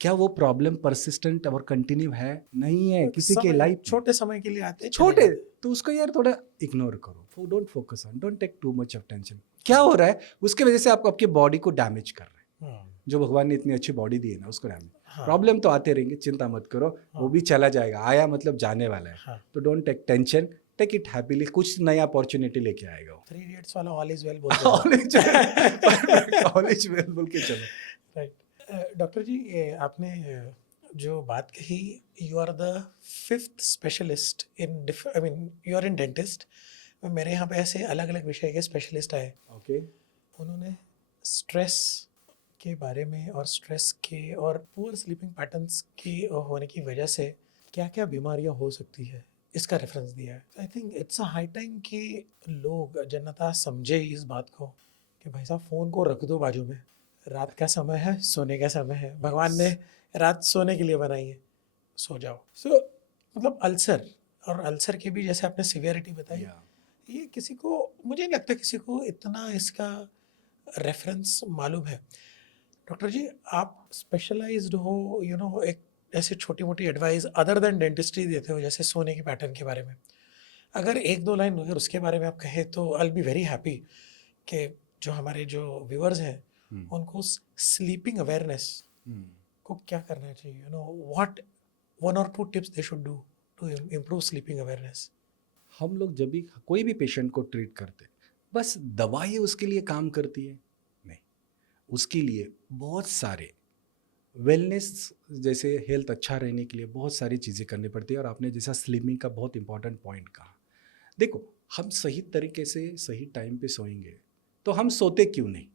क्या वो प्रॉब्लम परसिस्टेंट और कंटिन्यू है? नहीं है किसी के लाइफ। छोटे समय के लिए आते हैं, छोटे, तो उसको यार थोड़ा इग्नोर करो, don't focus on, don't take too much of tension. क्या हो रहा है उसके वजह से आप आपके बॉडी को डैमेज कर रहे हैं। जो भगवान ने इतनी अच्छी बॉडी दी है ना उसको डैमेज। प्रॉब्लम तो आते रहेंगे, चिंता मत करो, वो भी चला जाएगा, आया मतलब जाने वाला है। तो don't take tension, take it happily, कुछ नया अपॉर्चुनिटी लेके आएगा वो। 3 इडियट्स वाला ऑल इज वेल बोल ऑल इज वेल बोल के चलो। राइट। डॉक्टर जी, आपने जो बात कही, you are the 5th specialist in you are in dentist. मेरे यहाँ पे ऐसे अलग अलग विषय के स्पेशलिस्ट आए, ओके। उन्होंने स्ट्रेस के बारे में और स्ट्रेस के और पुअर स्लीपिंग पैटर्न्स की होने की वजह से क्या क्या बीमारियां हो सकती है इसका रेफरेंस दिया है। I think it's a high time कि लोग, जनता समझे इस बात को कि भाई साहब फ़ोन को रख दो बाजू में, रात का समय है, सोने का समय है, भगवान ने रात सोने के लिए बनाई है, सो जाओ। सो मतलब अल्सर, और अल्सर की भी जैसे आपने सिवियरिटी बताई, ये किसी को, मुझे नहीं लगता किसी को इतना इसका रेफरेंस मालूम है। डॉक्टर जी, आप स्पेशलाइज्ड हो, यू नो, एक ऐसे छोटी मोटी एडवाइस अदर देन डेंटिस्ट्री देते हो, जैसे सोने की पैटर्न के बारे में, अगर 1-2 लाइन अगर उसके बारे में आप कहें तो I will be very happy कि जो हमारे जो व्यूअर्स हैं उनको स्लीपिंग अवेयरनेस को क्या करना चाहिए, you know, what 1 or 2 tips they should do to improve sleeping awareness. हम लोग जब भी कोई भी पेशेंट को ट्रीट करते, बस दवाई उसके लिए काम करती है? नहीं, उसके लिए बहुत सारे वेलनेस, जैसे हेल्थ अच्छा रहने के लिए बहुत सारी चीज़ें करनी पड़ती है। और आपने जैसा स्लिमिंग का बहुत इंपॉर्टेंट पॉइंट कहा, देखो हम सही तरीके से सही टाइम पे सोएंगे तो हम सोते क्यों नहीं,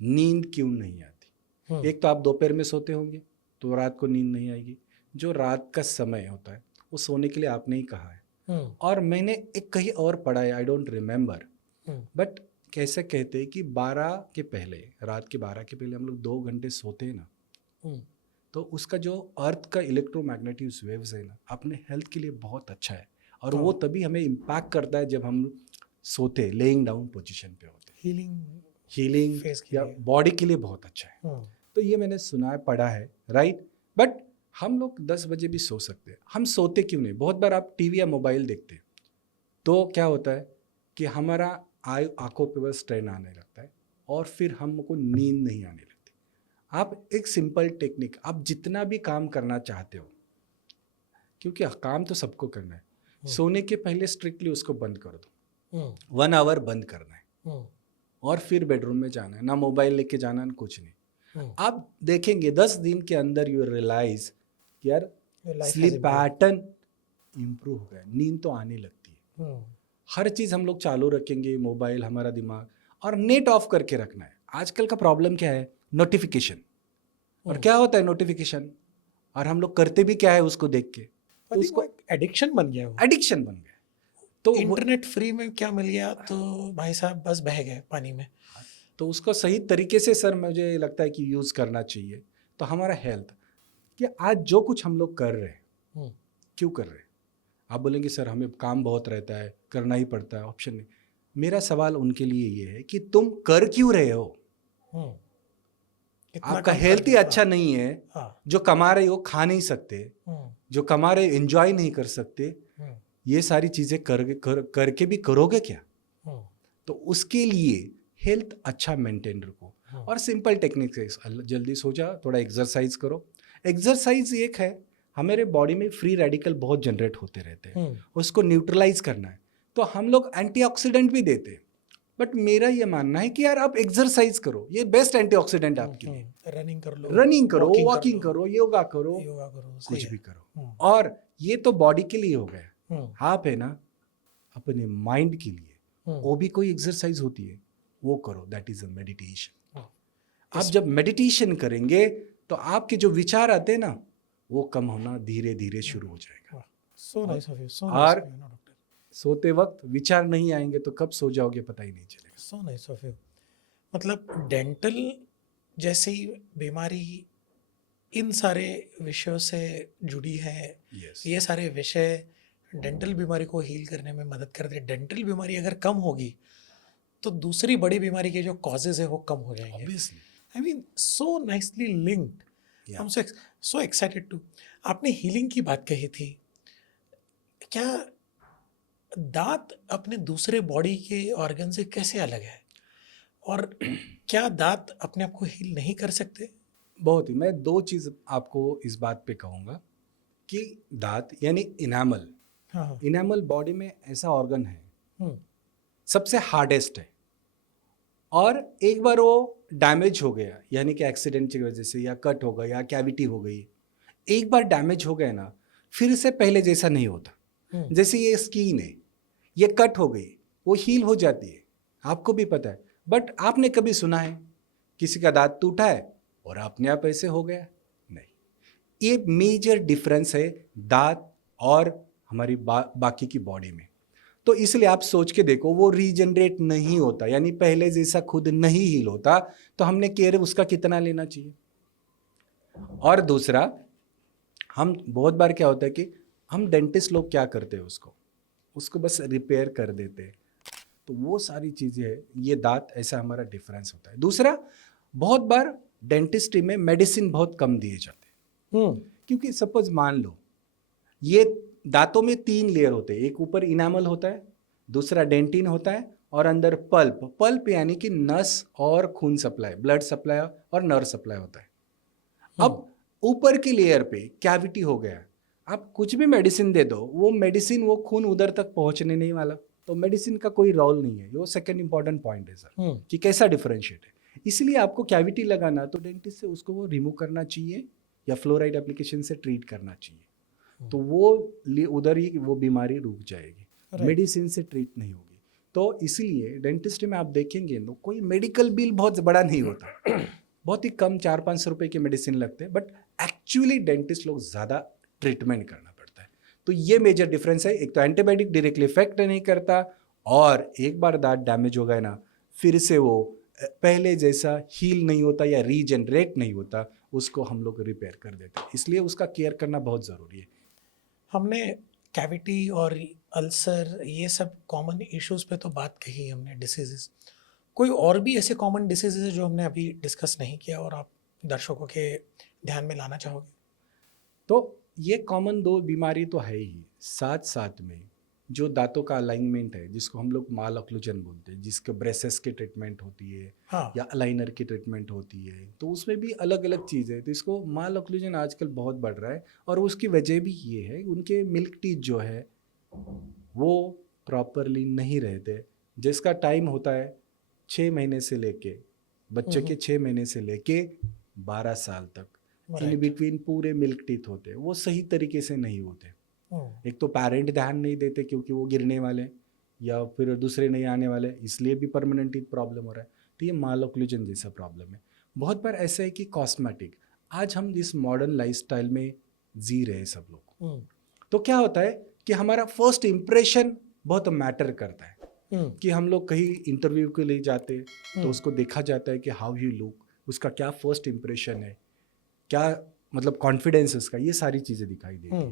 नींद क्यों नहीं आती? एक तो आप दोपहर में सोते होंगे तो रात को नींद नहीं आएगी। जो रात का समय होता है वो सोने के लिए आपने ही कहा है। और मैंने एक कहीं और पढ़ा है, आई डोंट रिमेंबर, बट कैसे कहते हैं कि 12 के पहले, रात के 12 के पहले हम लोग 2 घंटे सोते हैं ना, तो उसका जो अर्थ का इलेक्ट्रोमैग्नेटिक वेव्स है ना, अपने हेल्थ के लिए बहुत अच्छा है। और वो तभी हमें इम्पैक्ट करता है जब हम सोते, लेइंग डाउन पोजीशन पे होते। हीलिंग या बॉडी के लिए बहुत अच्छा है। तो ये मैंने सुना है, पढ़ा है, राइट। बट हम लोग 10 बजे भी सो सकते हैं, हम सोते क्यों नहीं? बहुत बार आप टीवी या मोबाइल देखते हैं तो क्या होता है कि हमारा आंखों पे बस स्ट्रेन आने लगता है और फिर हमको नींद नहीं आने लगती। आप एक सिंपल टेक्निक, आप जितना भी काम करना चाहते हो, क्योंकि काम तो सबको करना है, सोने के पहले स्ट्रिक्टली उसको बंद कर दो, 1 आवर बंद करना है और फिर बेडरूम में जाना है, ना मोबाइल लेके जाना, ना कुछ नहीं। आप देखेंगे 10 दिन के अंदर यू रियलाइज कि यार स्लीप पैटर्न इम्प्रूव हो गया, नींद तो आने लगती है। हर चीज़ हम लोग चालू रखेंगे, मोबाइल, हमारा दिमाग, और नेट ऑफ करके रखना है। आजकल का प्रॉब्लम क्या है? नोटिफिकेशन। और क्या होता है नोटिफिकेशन, और हम लोग करते भी क्या है उसको देख के, तो उसको एडिक्शन बन गया, एडिक्शन बन गया। तो इंटरनेट फ्री में क्या मिल गया तो भाई साहब बस बह गए पानी में। तो उसको सही तरीके से सर मुझे लगता है कि यूज़ करना चाहिए। तो हमारा हेल्थ, कि आज जो कुछ हम लोग कर रहे हैं, क्यों कर रहे हैं? आप बोलेंगे सर हमें काम बहुत रहता है, करना ही पड़ता है, ऑप्शन नहीं। मेरा सवाल उनके लिए ये है कि तुम कर क्यों रहे हो? हम्म, इतना आपका कम कर हेल्थ ही दो, अच्छा नहीं है, हाँ, जो कमा रहे हो खा नहीं सकते, हम्म, जो कमा रहे एंजॉय नहीं कर सकते, हम्म, ये सारी चीजें करके भी करोगे क्या? हम्म, तो उसके लिए हेल्थ अच्छा मेंटेन रखो हम्म, और सिंपल टेक्निक से जल्दी सो जा, थोड़ा एक्सरसाइज करो। एक्सरसाइज एक है, हमारे बॉडी में फ्री रेडिकल बहुत जनरेट होते रहते हैं, हम्म, उसको न्यूट्रलाइज करना है। तो हम लोग एंटीऑक्सीडेंट भी देते हैं, बट मेरा ये मानना है कि यार आप एक्सरसाइज करो, ये बेस्ट एंटीऑक्सीडेंट है आपके लिए। रनिंग कर लो, रनिंग करो, walking वॉकिंग करो, योगा करो, योगा करो, सही कुछ है। भी करो। हम्म, और ये तो बॉडी के लिए हो गया। हम्म, आप है ना अपने माइंड के लिए, हम्म, वो भी कोई एक्सरसाइज होती है, वो करो, दैट इज अ मेडिटेशन। हाँ, आप जब मेडिटेशन करेंगे तो आपके जो विचार आते हैं ना, वो कम होना धीरे धीरे शुरू हो जाएगा। सो नाइस ऑफ यू, सो और नाइस ऑफ यू डॉक्टर, सोते वक्त विचार नहीं आएंगे तो कब सो जाओगे पता ही नहीं चलेगा। So nice of you. मतलब डेंटल जैसी बीमारी इन सारे विषयों से जुड़ी है। यस, ये सारे विषय डेंटल बीमारी को हील करने में मदद करते हैं। डेंटल बीमारी अगर कम होगी तो दूसरी बड़ी बीमारी के जो कॉजेज है वो कम हो जाएंगे। Obviously. I mean so nicely linked. Yeah. I am so excited to. आपने हीलिंग की बात कही थी, क्या दांत अपने दूसरे बॉडी के ऑर्गन से कैसे अलग है, और क्या दांत अपने आप को हील नहीं कर सकते? बहुत ही, मैं दो चीज आपको इस बात पे कहूंगा कि दांत यानी इनामल, हाँ, हाँ, इनामल बॉडी में ऐसा ऑर्गन है, हम्म, सबसे हार्डेस्ट है। और एक बार वो डैमेज हो गया, यानी कि एक्सीडेंट की वजह से या कट हो गया या कैविटी हो गई, एक बार डैमेज हो गया ना, फिर से पहले जैसा नहीं होता। हम्म, जैसे ये स्किन है, ये कट हो गई, वो हील हो जाती है, आपको भी पता है। बट आपने कभी सुना है किसी का दांत टूटा है और अपने आप ऐसे हो गया? नहीं। ये मेजर डिफरेंस है दांत और हमारी बाकी की बॉडी में। तो इसलिए आप सोच के देखो, वो रीजनरेट नहीं होता, यानी पहले जैसा खुद नहीं हील होता, तो हमने केयर उसका कितना लेना चाहिए। और दूसरा, हम बहुत बार क्या होता है कि हम डेंटिस्ट लोग क्या करते हैं, उसको बस रिपेयर कर देते हैं। तो वो सारी चीज़ें हैं, ये दांत ऐसा हमारा डिफरेंस होता है। दूसरा, बहुत बार डेंटिस्ट्री में मेडिसिन बहुत कम दिए जाते हैं, क्योंकि सपोज मान लो ये दांतों में 3 लेयर होते हैं, एक ऊपर इनामल होता है, दूसरा डेंटिन होता है, और अंदर पल्प यानी कि नस और खून सप्लाई, ब्लड सप्लाई और नर्व सप्लाई होता है। अब ऊपर की लेयर पे कैविटी हो गया, आप कुछ भी मेडिसिन दे दो, वो मेडिसिन वो खून उधर तक पहुंचने नहीं वाला, तो मेडिसिन का कोई रोल नहीं है। वो सेकंड इंपॉर्टेंट पॉइंट है सर, कि कैसा डिफरेंशिएट है। इसलिए आपको कैविटी लगाना तो डेंटिस्ट से उसको वो रिमूव करना चाहिए या फ्लोराइड एप्लीकेशन से ट्रीट करना चाहिए, तो वो उधर ही वो बीमारी रुक जाएगी, मेडिसिन से ट्रीट नहीं होगी। तो इसलिए डेंटिस्ट में आप देखेंगे तो कोई मेडिकल बिल बहुत बड़ा नहीं होता, बहुत ही कम 400-500 रुपए के मेडिसिन लगते हैं, बट एक्चुअली डेंटिस्ट लोग ज़्यादा ट्रीटमेंट करना पड़ता है। तो ये मेजर डिफरेंस है। एक तो एंटीबायोटिक डायरेक्टली इफेक्ट नहीं करता, और एक बार दांत डैमेज हो गया ना, फिर से वो पहले जैसा हील नहीं होता या रीजनरेट नहीं होता, उसको हम लोग रिपेयर कर देते हैं। इसलिए उसका केयर करना बहुत ज़रूरी है। हमने कैविटी और अल्सर ये सब कॉमन इश्यूज पे तो बात कही हमने, डिसीजेस। कोई और भी ऐसे कॉमन डिसीजेज है जो हमने अभी डिस्कस नहीं किया और आप दर्शकों के ध्यान में लाना चाहोगे? तो ये कॉमन 2 बीमारी तो है ही, साथ साथ में जो दांतों का अलाइनमेंट है, जिसको हम लोग माल ऑक्लूजन बोलते हैं, जिसके ब्रेसेस की ट्रीटमेंट होती है, हाँ, या अलाइनर की ट्रीटमेंट होती है, तो उसमें भी अलग अलग चीज़ है। तो इसको माल ऑक्लूजन आजकल बहुत बढ़ रहा है, और उसकी वजह भी ये है, उनके मिल्क टीथ जो है वो प्रॉपरली नहीं रहते, जिसका टाइम होता है 6 महीने से लेके, बच्चे के 6 महीने से लेके 12 साल तक, इन बिटवीन पूरे मिल्क टीथ होते हैं, वो सही तरीके से नहीं होते। एक तो पेरेंट ध्यान नहीं देते क्योंकि वो गिरने वाले, या फिर दूसरे नहीं आने वाले, इसलिए भी परमानेंट टीथ प्रॉब्लम हो रहा है। तो ये माल ऑक्लूजन जैसा प्रॉब्लम है। बहुत बार ऐसा है कि कॉस्मेटिक, आज हम जिस मॉडर्न लाइफस्टाइल में जी रहे हैं सब लोग, तो क्या होता है कि हमारा फर्स्ट इम्प्रेशन बहुत मैटर करता है। कि हम लोग कहीं इंटरव्यू के लिए जाते तो उसको देखा जाता है कि हाउ यू लुक, उसका क्या फर्स्ट इम्प्रेशन है, क्या मतलब कॉन्फिडेंस उसका, ये सारी चीज़ें दिखाई देती है।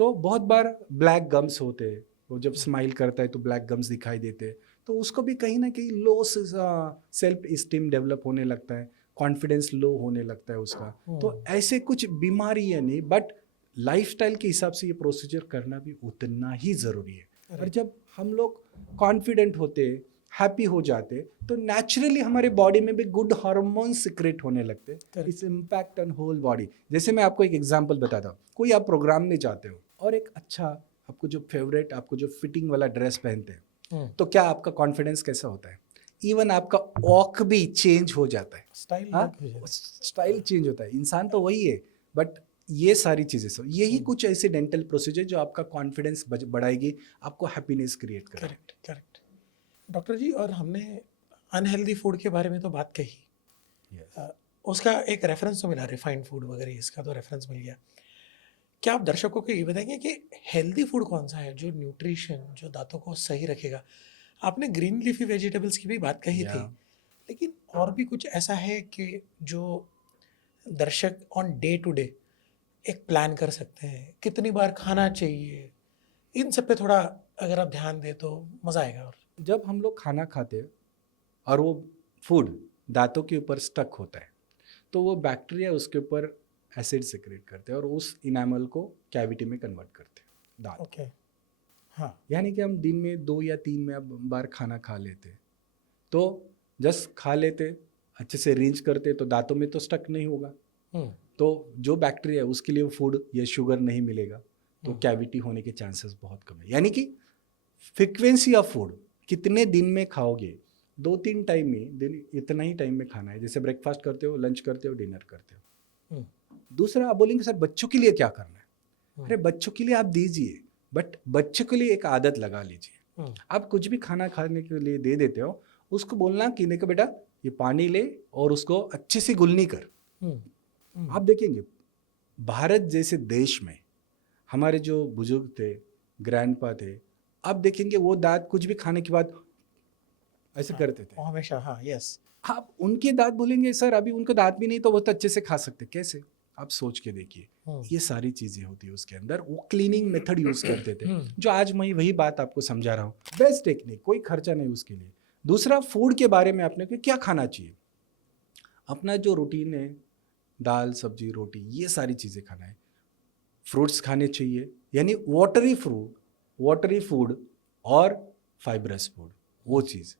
तो बहुत बार ब्लैक गम्स होते हैं, वो जब स्माइल करता है तो ब्लैक गम्स दिखाई देते हैं, तो उसको भी कहीं ना कहीं लो सेल्फ इस्टीम डेवलप होने लगता है, कॉन्फिडेंस लो होने लगता है उसका। तो ऐसे कुछ बीमारी है नहीं, बट लाइफस्टाइल के हिसाब से ये प्रोसीजर करना भी उतना ही ज़रूरी है। और जब हम लोग कॉन्फिडेंट होते, हैप्पी हो जाते, तो नेचुरली हमारे बॉडी में भी गुड हार्मोन सिक्रेट होने लगते। Its impact on whole body. जैसे मैं आपको एक एग्जांपल बताता हूँ, कोई आप प्रोग्राम में जाते हो और एक अच्छा आपको जो फेवरेट, आपको जो फिटिंग वाला ड्रेस पहनते हैं, तो क्या आपका कॉन्फिडेंस कैसा होता है? इवन आपका वॉक भी चेंज हो जाता है, स्टाइल चेंज होता है। इंसान तो वही है, बट ये सारी चीज़ें सब, यही कुछ ऐसे डेंटल प्रोसीजर जो आपका कॉन्फिडेंस बढ़ाएगी, आपको हैप्पीनेस क्रिएट करेगी। करेक्ट करेक्ट डॉक्टर जी। और हमने अनहेल्दी फूड के बारे में तो बात कही, उसका एक रेफरेंस तो मिला, रिफाइंड फूड वगैरह, इसका तो रेफरेंस मिल गया। क्या आप दर्शकों को ये बताएंगे कि हेल्दी फूड कौन सा है जो न्यूट्रिशन, जो दांतों को सही रखेगा? आपने ग्रीन लीफी वेजिटेबल्स की भी बात कही थी, लेकिन और भी कुछ ऐसा है कि जो दर्शक ऑन डे टू डे एक प्लान कर सकते हैं, कितनी बार खाना चाहिए, इन सब पे थोड़ा अगर आप ध्यान दें तो मज़ा आएगा। और जब हम लोग खाना खाते हैं और वो फूड दांतों के ऊपर स्टक होता है, तो वो बैक्टीरिया उसके ऊपर एसिड सिक्रेट करते हैं और उस इनामल को कैविटी में कन्वर्ट करते हैं दांत। ओके, हाँ, यानी कि हम दिन में 2 या 3 बार खाना खा लेते, तो जस्ट खा लेते, अच्छे से रिंच करते, तो दांतों में तो स्टक नहीं होगा। तो जो बैक्टीरिया है उसके लिए वो फूड या शुगर नहीं मिलेगा, तो कैविटी होने के चांसेस बहुत कम है। यानी कि फ्रिक्वेंसी ऑफ फूड, कितने दिन में खाओगे, 2-3 टाइम में, दिन इतना ही टाइम में खाना है। जैसे ब्रेकफास्ट करते हो, लंच करते हो, डिनर करते हो। दूसरा आप बोलेंगे सर बच्चों के लिए क्या करना है? अरे बच्चों के लिए आप दीजिए, बट बच्चों के लिए एक आदत लगा लीजिए। आप कुछ भी खाना खाने के लिए दे देते हो, उसको बोलना कि देखो बेटा ये पानी ले और उसको अच्छे से गुलनी कर। आप देखेंगे भारत जैसे देश में हमारे जो बुजुर्ग थे, ग्रैंडपा थे, आप देखेंगे वो दांत कुछ भी खाने के बाद ऐसे करते थे हमेशा। हाँ, यस। आप उनके दांत बोलेंगे सर अभी उनको दांत भी नहीं, तो वो तो अच्छे से खा सकते, कैसे? आप सोच के देखिए, ये सारी चीजें होती है उसके अंदर। वो क्लीनिंग मेथड यूज करते थे, जो आज मैं वही बात आपको समझा रहा हूँ। बेस्ट टेक्निक, कोई खर्चा नहीं उसके लिए। दूसरा, फूड के बारे में आपने क्या खाना चाहिए, अपना जो रूटीन है, दाल सब्जी रोटी, ये सारी चीजें खाना है। फ्रूट्स खाने चाहिए, यानी वाटरी फूड और फाइब्रस फूड, वो चीज़।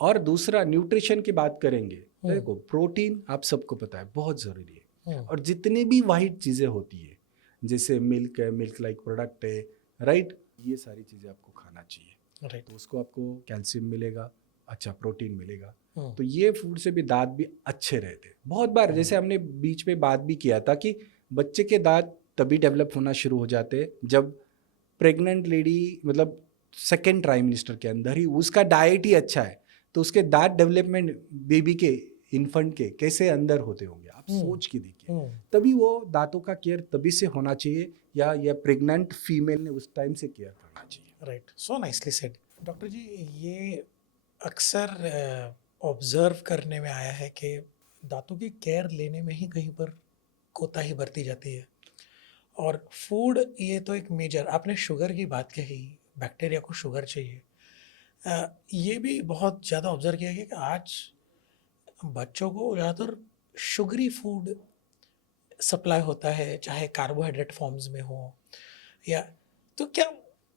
और दूसरा, न्यूट्रिशन की बात करेंगे, देखो प्रोटीन आप सबको पता है बहुत ज़रूरी है। और जितने भी वाइट चीज़ें होती है, जैसे मिल्क है, मिल्क लाइक प्रोडक्ट है, राइट, ये सारी चीज़ें आपको खाना चाहिए। राइट। तो उसको आपको कैल्शियम मिलेगा, अच्छा प्रोटीन मिलेगा। तो ये फूड से भी दांत भी अच्छे रहते। बहुत बार जैसे हमने बीच में बात भी किया था कि बच्चे के दांत तभी डेवलप होना शुरू हो जाते जब प्रेग्नेंट लेडी, मतलब सेकेंड ट्राइमेस्टर के अंदर ही उसका डाइट ही अच्छा है, तो उसके दांत डेवलपमेंट बेबी के, इन्फेंट के कैसे अंदर होते होंगे, आप सोच के देखिए। तभी वो दांतों का केयर तभी से होना चाहिए, या प्रेग्नेंट फीमेल ने उस टाइम से केयर करना चाहिए। Right, so nicely said. Doctor ji, ये अक्सर ऑब्जर्व करने में आया है कि दांतों की केयर लेने में ही कहीं पर कोताही बरती जाती है। और फूड, ये तो एक मेजर, आपने शुगर की बात कही, बैक्टीरिया को शुगर चाहिए। ये भी बहुत ज़्यादा ऑब्जर्व किया गया कि आज बच्चों को ज़्यादातर शुगरी फूड सप्लाई होता है, चाहे कार्बोहाइड्रेट फॉर्म्स में हो या, तो क्या,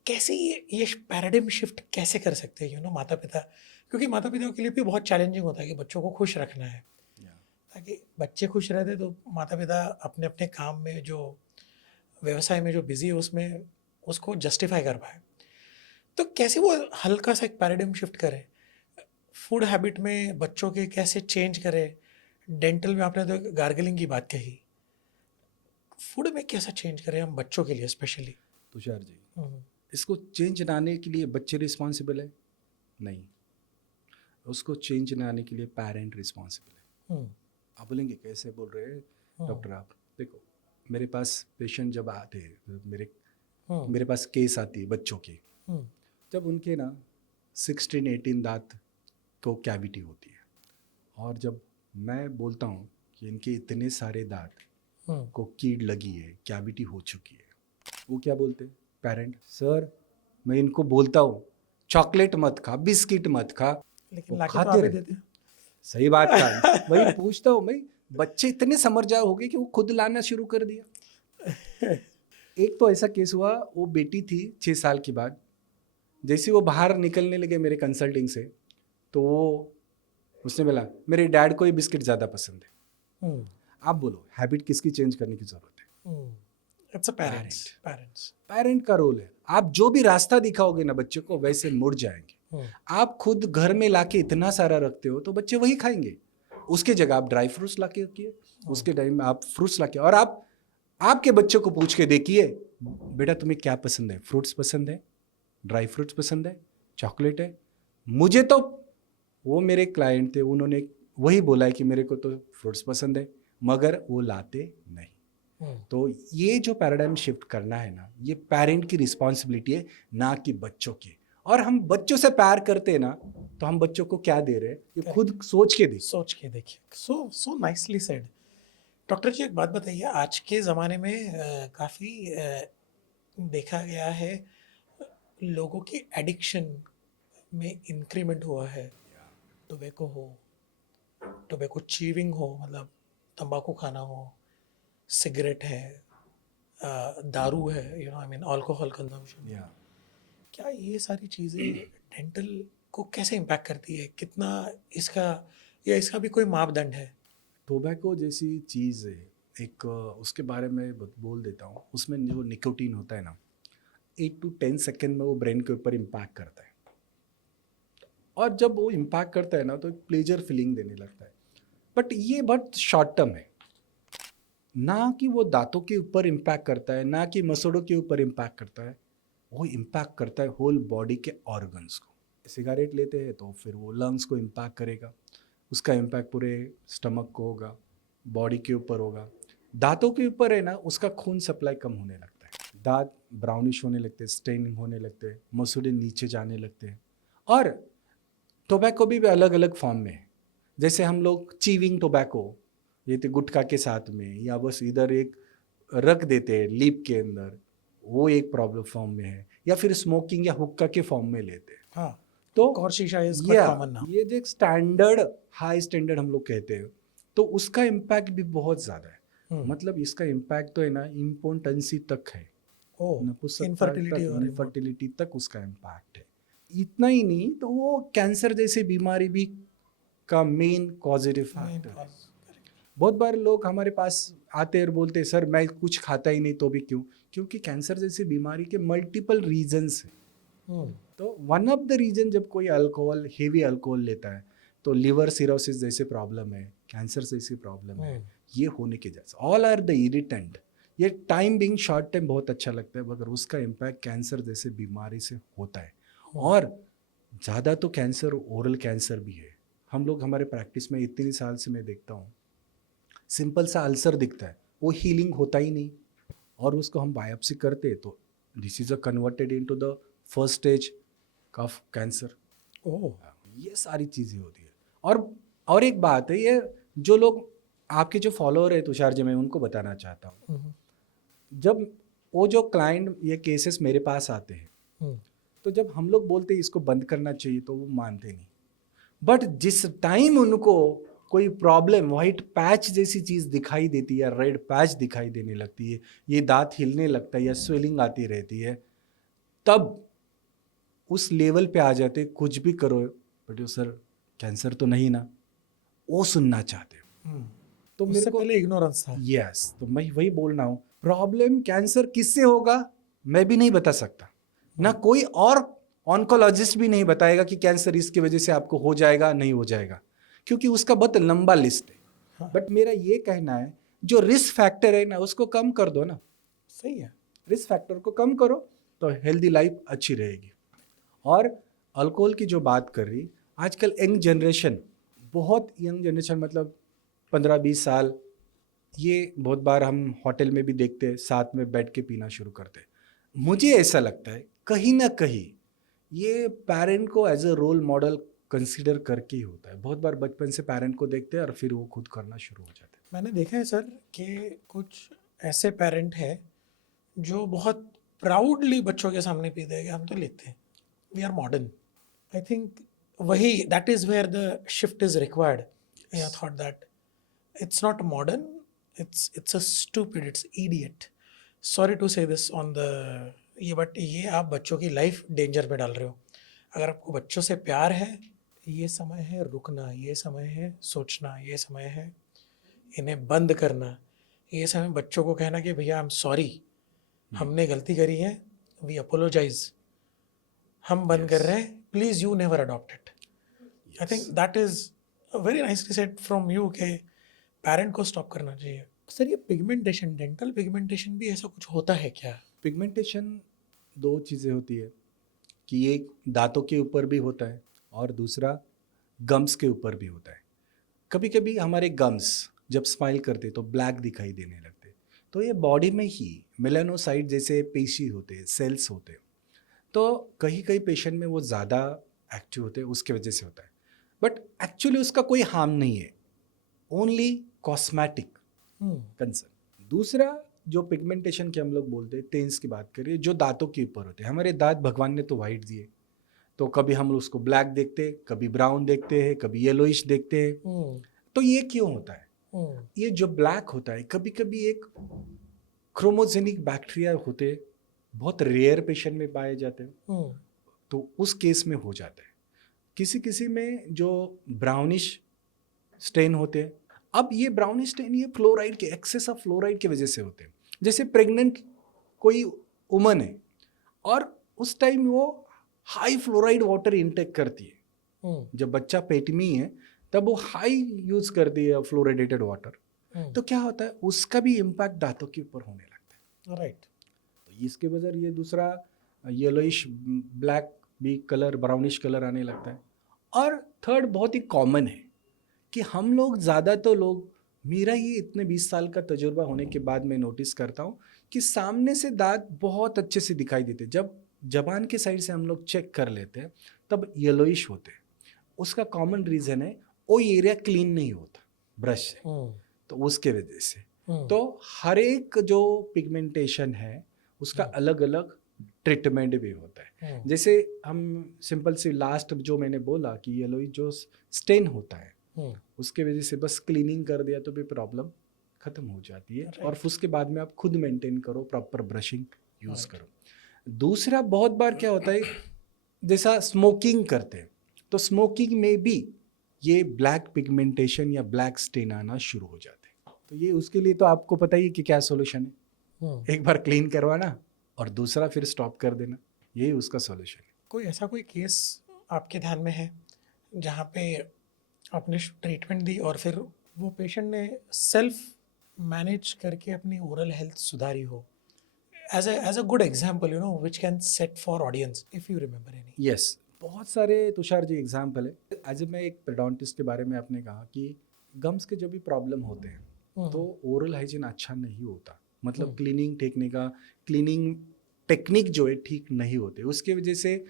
कैसे ये पैराडिम शिफ्ट कैसे कर सकते हैं माता पिता? क्योंकि माता पिता के लिए भी बहुत चैलेंजिंग होता है कि बच्चों को खुश रखना है, ताकि बच्चे खुश रहते तो माता पिता अपने अपने काम में, जो व्यवसाय में जो बिजी है, उसमें उसको जस्टिफाई कर पाए। तो कैसे वो हल्का सा एक पैराडिम शिफ्ट करें फूड हैबिट में, बच्चों के कैसे चेंज करें? डेंटल में आपने तो गार्गलिंग की बात कही, फूड में कैसा चेंज करें हम बच्चों के लिए स्पेशली? तुषार जी, इसको चेंज लाने के लिए बच्चे रिस्पॉन्सिबल है? नहीं, उसको चेंज लाने के लिए पेरेंट रिस्पॉन्सिबल है। आप बोलेंगे कैसे बोल रहे हैं डॉक्टर आप? देखो, मेरे पास पेशेंट जब आते हैं, मेरे पास केस आती है बच्चों की, जब उनके ना 16-18 दांत को कैविटी होती है, और जब मैं बोलता हूँ कि इनके इतने सारे दांत को कीड़ लगी है, कैविटी हो चुकी है, वो क्या बोलते हैं पेरेंट, सर मैं इनको बोलता हूँ चॉकलेट मत खा, बिस्किट मत खा, लेकिन वो लाके तो खाते आप ही रहते। देते हैं। सही बात कहा। वही पूछता हूँ मैं, बच्चे इतने समझदार हो गए कि वो खुद लाना शुरू कर दिया। एक तो ऐसा केस हुआ, वो बेटी थी 6 साल की बाद, जैसे वो बाहर निकलने लगे मेरे कंसल्टिंग से, तो वो उसने बोला मेरे डैड को ये बिस्किट ज़्यादा पसंद है। आप बोलो हैबिट किसकी चेंज करने की ज़रूरत है? It's a parents. पेरेंट का रोल है। आप जो भी रास्ता दिखाओगे ना बच्चे को, वैसे मुड़ जाएंगे। आप खुद घर में लाके इतना सारा रखते हो तो बच्चे वही खाएंगे। उसके जगह आप ड्राई फ्रूट्स लाके रखिए, उसके टाइम में आप फ्रूट्स लाके, और आप आपके बच्चों को पूछ के देखिए बेटा तुम्हें क्या पसंद है, फ्रूट्स पसंद है, ड्राई फ्रूट्स पसंद है, चॉकलेट है। मुझे तो, वो मेरे क्लाइंट थे, उन्होंने वही बोला है कि मेरे को तो फ्रूट्स पसंद है, मगर वो लाते नहीं। तो ये जो पैराडाइम शिफ्ट करना है ना, ये पेरेंट की रिस्पॉन्सिबिलिटी है, ना कि बच्चों की। और हम बच्चों से प्यार करते हैं ना, तो हम बच्चों को क्या दे रहे हैं ये खुद सोच के देखिए। सो नाइसली सेड। डॉक्टर जी, एक बात बताइए, आज के ज़माने में काफ़ी देखा गया है लोगों की एडिक्शन में इंक्रीमेंट हुआ है। टोबैको चीविंग हो, मतलब तंबाकू खाना हो, सिगरेट है, दारू है, आई मीन अल्कोहल कंजम्पशन। या क्या ये सारी चीज़ें डेंटल को कैसे इम्पैक्ट करती है? कितना इसका, या इसका भी कोई मापदंड है? टोबैको जैसी चीज़ है एक, उसके बारे में बोल देता हूँ। उसमें जो निकोटीन होता है ना, 8 to 10 सेकेंड में वो ब्रेन के ऊपर इम्पैक्ट करता है, और जब वो इम्पैक्ट करता है ना तो एक प्लेजर फीलिंग देने लगता है। बट ये बहुत शॉर्ट टर्म है, ना कि वो दांतों के ऊपर इम्पैक्ट करता है, ना कि मसोड़ों के ऊपर इम्पैक्ट करता है। वो इम्पैक्ट करता है होल बॉडी के ऑर्गन्स को। सिगरेट लेते हैं तो फिर वो लंग्स को इम्पैक्ट करेगा, उसका इम्पैक्ट पूरे स्टमक को होगा, बॉडी के ऊपर होगा। दांतों के ऊपर है ना, उसका खून सप्लाई कम होने लगता है, दांत ब्राउनिश होने लगते हैं, स्टेनिंग होने लगते हैं, मसूड़े नीचे जाने लगते हैं। और टोबैको भी अलग अलग फॉर्म में है। जैसे हम लोग चीविंग टोबैको, ये तो गुटखा के साथ में, या बस इधर एक रख देते हैं लिप के अंदर, वो एक प्रॉब्लम फॉर्म में है, या फिर स्मोकिंग या हुक्का के फॉर्म में लेते हैं। हाँ, तो और शीशा इज क्वाइट कॉमन नाउ। ये जो एक स्टैंडर्ड, हाई स्टैंडर्ड हम लोग कहते हैं, तो उसका इम्पैक्ट भी बहुत ज़्यादा है। मतलब इसका इम्पैक्ट तो है ना इम्पोर्टेंसी तक है, इनफर्टिलिटी और इनफर्टिलिटी तक उसका इम्पैक्ट है। इतना ही नहीं, तो वो कैंसर जैसी बीमारी भी का मेन कॉजेटिव फैक्टर है। बहुत बार लोग हमारे पास आते और बोलते हैं सर मैं कुछ खाता ही नहीं तो भी क्यों? क्योंकि कैंसर जैसी बीमारी के मल्टीपल रीजन्स हैं। तो वन ऑफ द रीजन, जब कोई अल्कोहल, हेवी अल्कोहल लेता है तो लिवर सिरोसिस जैसे प्रॉब्लम है, कैंसर जैसी प्रॉब्लम है, ये होने के जैसे ऑल आर द इरिटेंट। ये टाइम बिंग शॉर्ट टाइम बहुत अच्छा लगता है, मगर उसका इम्पैक्ट कैंसर जैसे बीमारी से होता है। और ज़्यादा तो कैंसर ओरल कैंसर भी है। हम लोग हमारे प्रैक्टिस में इतने साल से मैं देखता हूँ, सिंपल सा अल्सर दिखता है, वो हीलिंग होता ही नहीं, और उसको हम बायोप्सी करते तो this is a converted into the first stage of cancer. ये सारी चीज़ें होती है। और एक बात है, ये जो लोग आपके जो फॉलोअर है तुषार जी, मैं उनको बताना चाहता हूँ, जब वो जो क्लाइंट ये केसेस मेरे पास आते हैं, तो जब हम लोग बोलते हैं इसको बंद करना चाहिए तो वो मानते नहीं। बट जिस टाइम उनको कोई प्रॉब्लम, वाइट पैच जैसी चीज़ दिखाई देती है, रेड पैच दिखाई देने लगती है, ये दांत हिलने लगता है या स्वेलिंग आती रहती है, तब उस लेवल पे आ जाते, कुछ भी करो बट सर कैंसर तो नहीं ना, वो सुनना चाहते हो। तो मेरे को पहले इग्नोरेंस था। यस, तो मैं वही बोल रहा हूँ, प्रॉब्लम कैंसर किससे होगा मैं भी नहीं बता सकता, ना कोई और ऑन्कोलॉजिस्ट भी नहीं बताएगा कि कैंसर इसकी वजह से आपको हो जाएगा नहीं हो जाएगा, क्योंकि उसका बहुत लंबा लिस्ट है। बट मेरा ये कहना है जो रिस्क फैक्टर है ना उसको कम कर दो ना। सही है, रिस्क फैक्टर को कम करो तो हेल्दी लाइफ अच्छी रहेगी। और अल्कोहल की जो बात कर रही, आजकल यंग जनरेशन, बहुत यंग जनरेशन, मतलब 15-20 साल, ये बहुत बार हम होटल में भी देखते हैं, साथ में बैठ के पीना शुरू करते हैं। मुझे ऐसा लगता है कहीं ना कहीं ये पेरेंट को as a role model consider करके ही होता है। बहुत बार बचपन से पेरेंट को देखते हैं और फिर वो खुद करना शुरू हो जाते हैं। मैंने देखा है सर कि कुछ ऐसे पेरेंट हैं जो बहुत प्राउडली बच्चों के सामने पी देगा, हम तो लेते हैं, we are modern. I think वही, that is where the shift is required. I thought that it's not modern, it's a stupid, it's idiot. Sorry to say this on the ये, बट ये आप बच्चों की लाइफ डेंजर में डाल रहे हो. अगर आपको बच्चों से प्यार है, ये समय है रुकना, ये समय है सोचना, ये समय है इन्हें बंद करना, ये समय बच्चों को कहना कि भैया आई एम सॉरी, हमने गलती करी है, वी अपोलोजाइज, हम बंद कर रहे हैं, please you never adopt it. I think that is very nicely said from you के पेरेंट को स्टॉप करना चाहिए. सर ये पिगमेंटेशन, डेंटल पिगमेंटेशन भी ऐसा कुछ होता है क्या? पिगमेंटेशन दो चीज़ें होती है कि एक दांतों के ऊपर भी होता है और दूसरा गम्स के ऊपर भी होता है. कभी कभी हमारे गम्स जब स्माइल करते तो ब्लैक दिखाई देने लगते, तो ये बॉडी में ही मेलानोसाइट जैसे पेशी होते, सेल्स होते, तो कहीं कहीं पेशेंट में वो ज़्यादा एक्टिव होते हैं, उसके वजह से होता है. बट एक्चुअली उसका कोई हार्म नहीं है, ओनली कॉस्मेटिक कंसर्न. दूसरा जो पिगमेंटेशन के हम लोग बोलते हैं, टेंस की बात करिए, जो दांतों के ऊपर होते हैं. हमारे दांत भगवान ने तो वाइट दिए, तो कभी हम उसको ब्लैक देखते हैं, कभी ब्राउन देखते हैं, कभी येलोइश देखते हैं. तो ये क्यों होता है? ये जो ब्लैक होता है, कभी कभी एक क्रोमोजेनिक बैक्टीरिया होते, बहुत रेयर पेशेंट में पाए जाते हैं, तो उस केस में हो जाता है. किसी किसी में जो ब्राउनिश स्टेन होते हैं, अब ये ब्राउनिश स्टेन ये फ्लोराइड के एक्सेस ऑफ फ्लोराइड की वजह से होते हैं. जैसे प्रेग्नेंट कोई वुमन है और उस टाइम वो हाई फ्लोराइड वाटर इंटेक करती है, जब बच्चा पेट में ही है तब वो हाई यूज करती है फ्लोराइडेटेड वाटर, तो क्या होता है उसका भी इम्पैक्ट दांतों के ऊपर होने लगता है. राइट. तो इसके वजह ये दूसरा येलोइश ब्लैक भी कलर, ब्राउनिश कलर आने लगता है. और थर्ड बहुत ही कॉमन है कि हम लोग ज़्यादा तो लोग, मेरा ये इतने 20 साल का तजुर्बा होने के बाद मैं नोटिस करता हूँ कि सामने से दांत बहुत अच्छे से दिखाई देते, जब जबान के साइड से हम लोग चेक कर लेते हैं तब येलोइश होते. उसका कॉमन रीज़न है वो एरिया क्लीन नहीं होता ब्रश से, तो उसके वजह से. तो हर एक जो पिगमेंटेशन है उसका अलग अलग ट्रीटमेंट भी होता है. जैसे हम सिंपल सी लास्ट जो मैंने बोला कि येलोइश जो स्टेन होता है, उसके वजह से बस क्लीनिंग कर दिया तो भी प्रॉब्लम खत्म हो जाती है. और उसके बाद में आप खुद मेंटेन करो, प्रॉपर ब्रशिंग यूज करो. दूसरा बहुत बार क्या होता है, जैसा स्मोकिंग करते हैं, तो स्मोकिंग में भी ये ब्लैक पिगमेंटेशन या ब्लैक स्टेन आना शुरू हो जाते हैं. तो ये उसके लिए तो आपको पता ही कि क्या सोल्यूशन है, एक बार क्लीन करवाना और दूसरा फिर स्टॉप कर देना, यही उसका सोल्यूशन है. कोई ऐसा कोई केस आपके ध्यान में है जहाँ पे आपने ट्रीटमेंट दी और फिर वो पेशेंट ने सेल्फ मैनेज करके अपनी ओरल हेल्थ सुधारी हो, as a good example you know which can set for audience if you remember any? Yes, बहुत सारे तुषार जी एग्जाम्पल है. आज मैं एक पेडोंटिस्ट के बारे में आपने कहा कि गम्स के जो भी प्रॉब्लम होते हैं तो ओरल हाइजीन अच्छा नहीं होता, मतलब क्लीनिंग टेक्निक जो है ठीक नहीं होते, उसके वजह से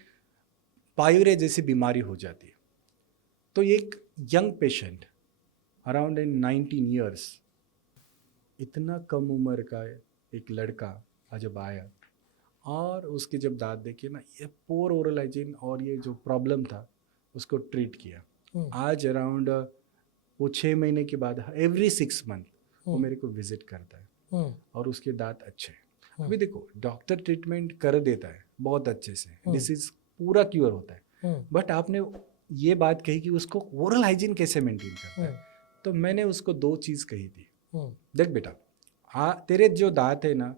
पायूरे जैसी बीमारी हो जाती है. तो एक यंग पेशेंट अराउंड 19 ईयर्स, इतना कम उम्र का एक लड़का जब आया और उसके जब दांत देखे ना, ये पोर ओरल हाइजीन और ये जो प्रॉब्लम था उसको ट्रीट किया. आज अराउंड वो 6 महीने के बाद एवरी 6 मंथ वो मेरे को विजिट करता है और उसके दांत अच्छे हैं. अभी देखो डॉक्टर ट्रीटमेंट कर देता है बहुत अच्छे से, डिसीज पूरा क्योर होता है, बट आपने ये बात कही कि उसको ओरल हाइजीन कैसे मेंटेन करता है, तो मैंने उसको 2 चीज़ कही थी. देख बेटा, तेरे जो दांत है ना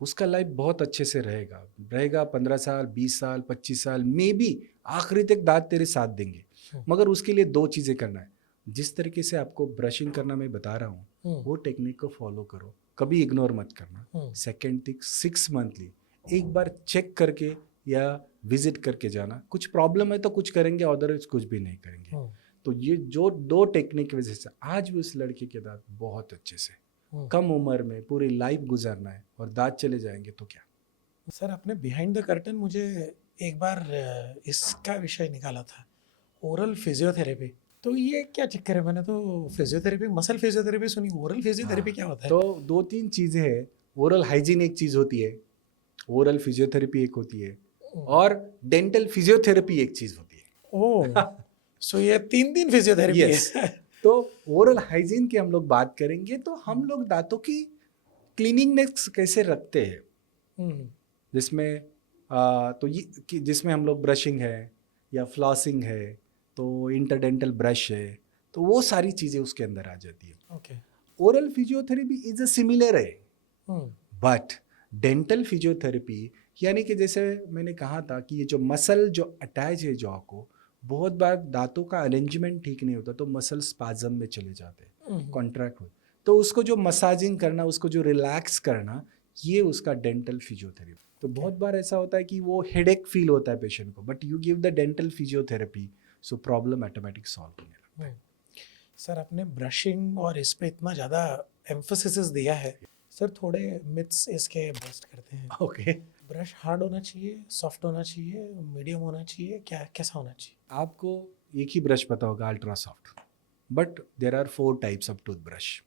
उसका लाइफ बहुत अच्छे से रहेगा 15 साल 20 साल 25 साल में भी आखिरी तक दांत तेरे साथ देंगे, मगर उसके लिए 2 चीज़ें करना है. जिस तरीके से आपको ब्रशिंग करना मैं बता रहा हूँ वो टेक्निक को फॉलो करो, कभी इग्नोर मत करना. सेकेंड थिंग, 6 मंथली एक बार चेक करके या विजिट करके जाना. कुछ प्रॉब्लम है तो कुछ करेंगे, अदरवाइज कुछ भी नहीं करेंगे. तो ये जो 2 टेक्निक की वजह से आज भी उस लड़के के दांत बहुत अच्छे से, कम उम्र में पूरी लाइफ गुजारना है और दांत चले जाएंगे तो क्या. सर आपने बिहाइंड द कर्टन मुझे एक बार इसका विषय निकाला था, ओरल फिजियोथेरेपी. तो ये क्या चक्कर है? मैंने तो फिजियोथेरेपी, मसल फिजियोथेरेपी सुनी, ओरल फिजियोथेरेपी क्या होता है? तो 2-3 चीज़ें हैं ओरल हाइजीन एक चीज़ होती है, ओरल फिजियोथेरेपी एक होती है, और डेंटल फिजियोथेरेपी एक चीज़ होती है। ओह सो ये तीन फिजियोथेरेपी यस है। तो ओरल हाइजीन की हम लोग बात करेंगे तो हम लोग दांतों की क्लीनिंगनेस कैसे रखते हैं, हम्म, जिसमें तो ये कि जिसमें हम लोग ब्रशिंग है या फ्लॉसिंग है, तो इंटरडेंटल ब्रश है, तो वो सारी चीज़ें उसके अंदर आ जाती है। Okay. Oral physiotherapy is a similar है, हम्म, बट डेंटल फिजियोथेरेपी यानी कि जैसे मैंने कहा था कि ये जो मसल जो अटैच है जॉ को, बहुत बार दांतों का अरेंजमेंट ठीक नहीं होता तो मसल स्पाज्म में चले जाते हैं, कॉन्ट्रैक्ट हो, तो उसको जो मसाजिंग करना, उसको जो रिलैक्स करना, ये उसका डेंटल फिजियोथेरेपी। तो बहुत बार ऐसा होता है कि वो हेडेक फील होता है पेशेंट को, but you give the dental physiotherapy, so problem automatic solve होने लगता है। सर आपने ब्रशिंग और इस पे इतना ज़्यादा एम्फोसिस दिया है, सर थोड़े मिथ्स इसके बस्ट करते हैं। ओके ब्रश हार्ड होना चाहिए, सॉफ्ट होना चाहिए, मीडियम होना चाहिए, क्या कैसा होना चाहिए? आपको एक ही ब्रश पता होगा, ultra soft, but there are 4 types of toothbrush.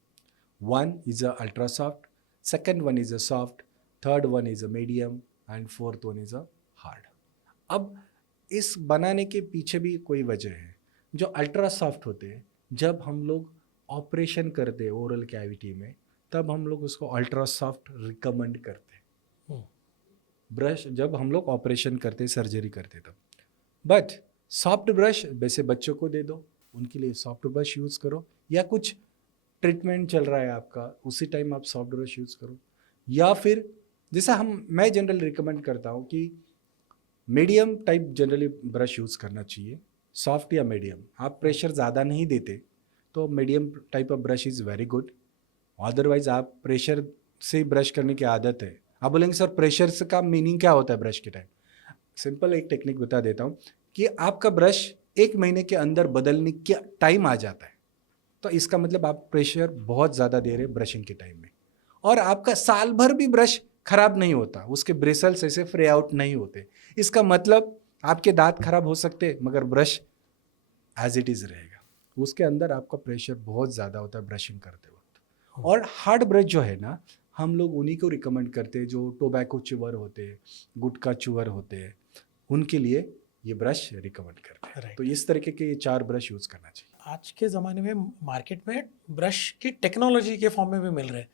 One is a ultra soft, second one is a soft, third one is a medium, and fourth one is a hard. अब इस बनाने के पीछे भी कोई वजह है। जो अल्ट्रा सॉफ्ट होते हैं, जब हम लोग ऑपरेशन करते हैं ओरल कैविटी में, तब हम लोग उसको अल्ट्रा सॉफ्ट रिकमेंड करते हैं। हम्म, ब्रश जब हम लोग ऑपरेशन करते, सर्जरी करते तब। बट सॉफ्ट ब्रश वैसे बच्चों को दे दो, उनके लिए सॉफ्ट ब्रश यूज़ करो, या कुछ ट्रीटमेंट चल रहा है आपका, उसी टाइम आप सॉफ्ट ब्रश यूज़ करो, या फिर जैसा मैं जनरल रिकमेंड करता हूँ कि medium type generally brush use करना चाहिए, सॉफ्ट या मीडियम। आप प्रेशर ज़्यादा नहीं देते तो medium type of brush is very good. Otherwise आप प्रेशर से ब्रश करने की आदत है, आप बोलेंगे सर प्रेशर से का मीनिंग क्या होता है ब्रश के टाइम? सिंपल एक टेक्निक बता देता हूँ कि आपका ब्रश 1 महीने के अंदर बदलने का टाइम आ जाता है, तो इसका मतलब आप प्रेशर बहुत ज़्यादा दे रहे हैं ब्रशिंग के टाइम में, और आपका साल भर भी ब्रश खराब नहीं होता, उसके ब्रिसल्स ऐसे फ्रे आउट नहीं होते। इसका मतलब आपके दांत खराब हो सकते मगर ब्रश एज इट इज़ रहेगा। उसके अंदर आपका प्रेशर बहुत ज़्यादा होता है ब्रशिंग करते वक्त। और हार्ड ब्रश जो है ना, हम लोग उन्हीं को रिकमेंड करते हैं जो टोबैको च्यूअर होते हैं, गुटखा च्यूअर होते हैं, उनके लिए ये ब्रश रिकमेंड करते हैं। Right. तो इस तरीके के ये 4 ब्रश यूज़ करना चाहिए। आज के ज़माने में मार्केट में ब्रश की टेक्नोलॉजी के फॉर्म में भी मिल रहे हैं,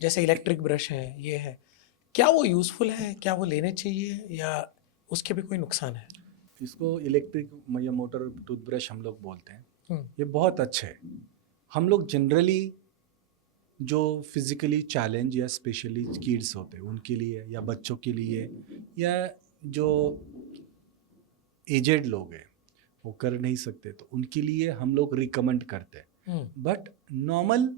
जैसे इलेक्ट्रिक ब्रश है, ये है, क्या वो यूज़फुल है, क्या वो लेने चाहिए या उसके भी कोई नुकसान है? इसको इलेक्ट्रिक या मोटर टूथब्रश हम लोग बोलते हैं। हम्म, ये बहुत अच्छे है। हम लोग जनरली जो फिज़िकली चैलेंज या स्पेशली किड्स होते हैं उनके लिए, या बच्चों के लिए, या जो एजेड लोग हैं वो कर नहीं सकते, तो उनके लिए हम लोग रिकमेंड करते हैं। बट नॉर्मल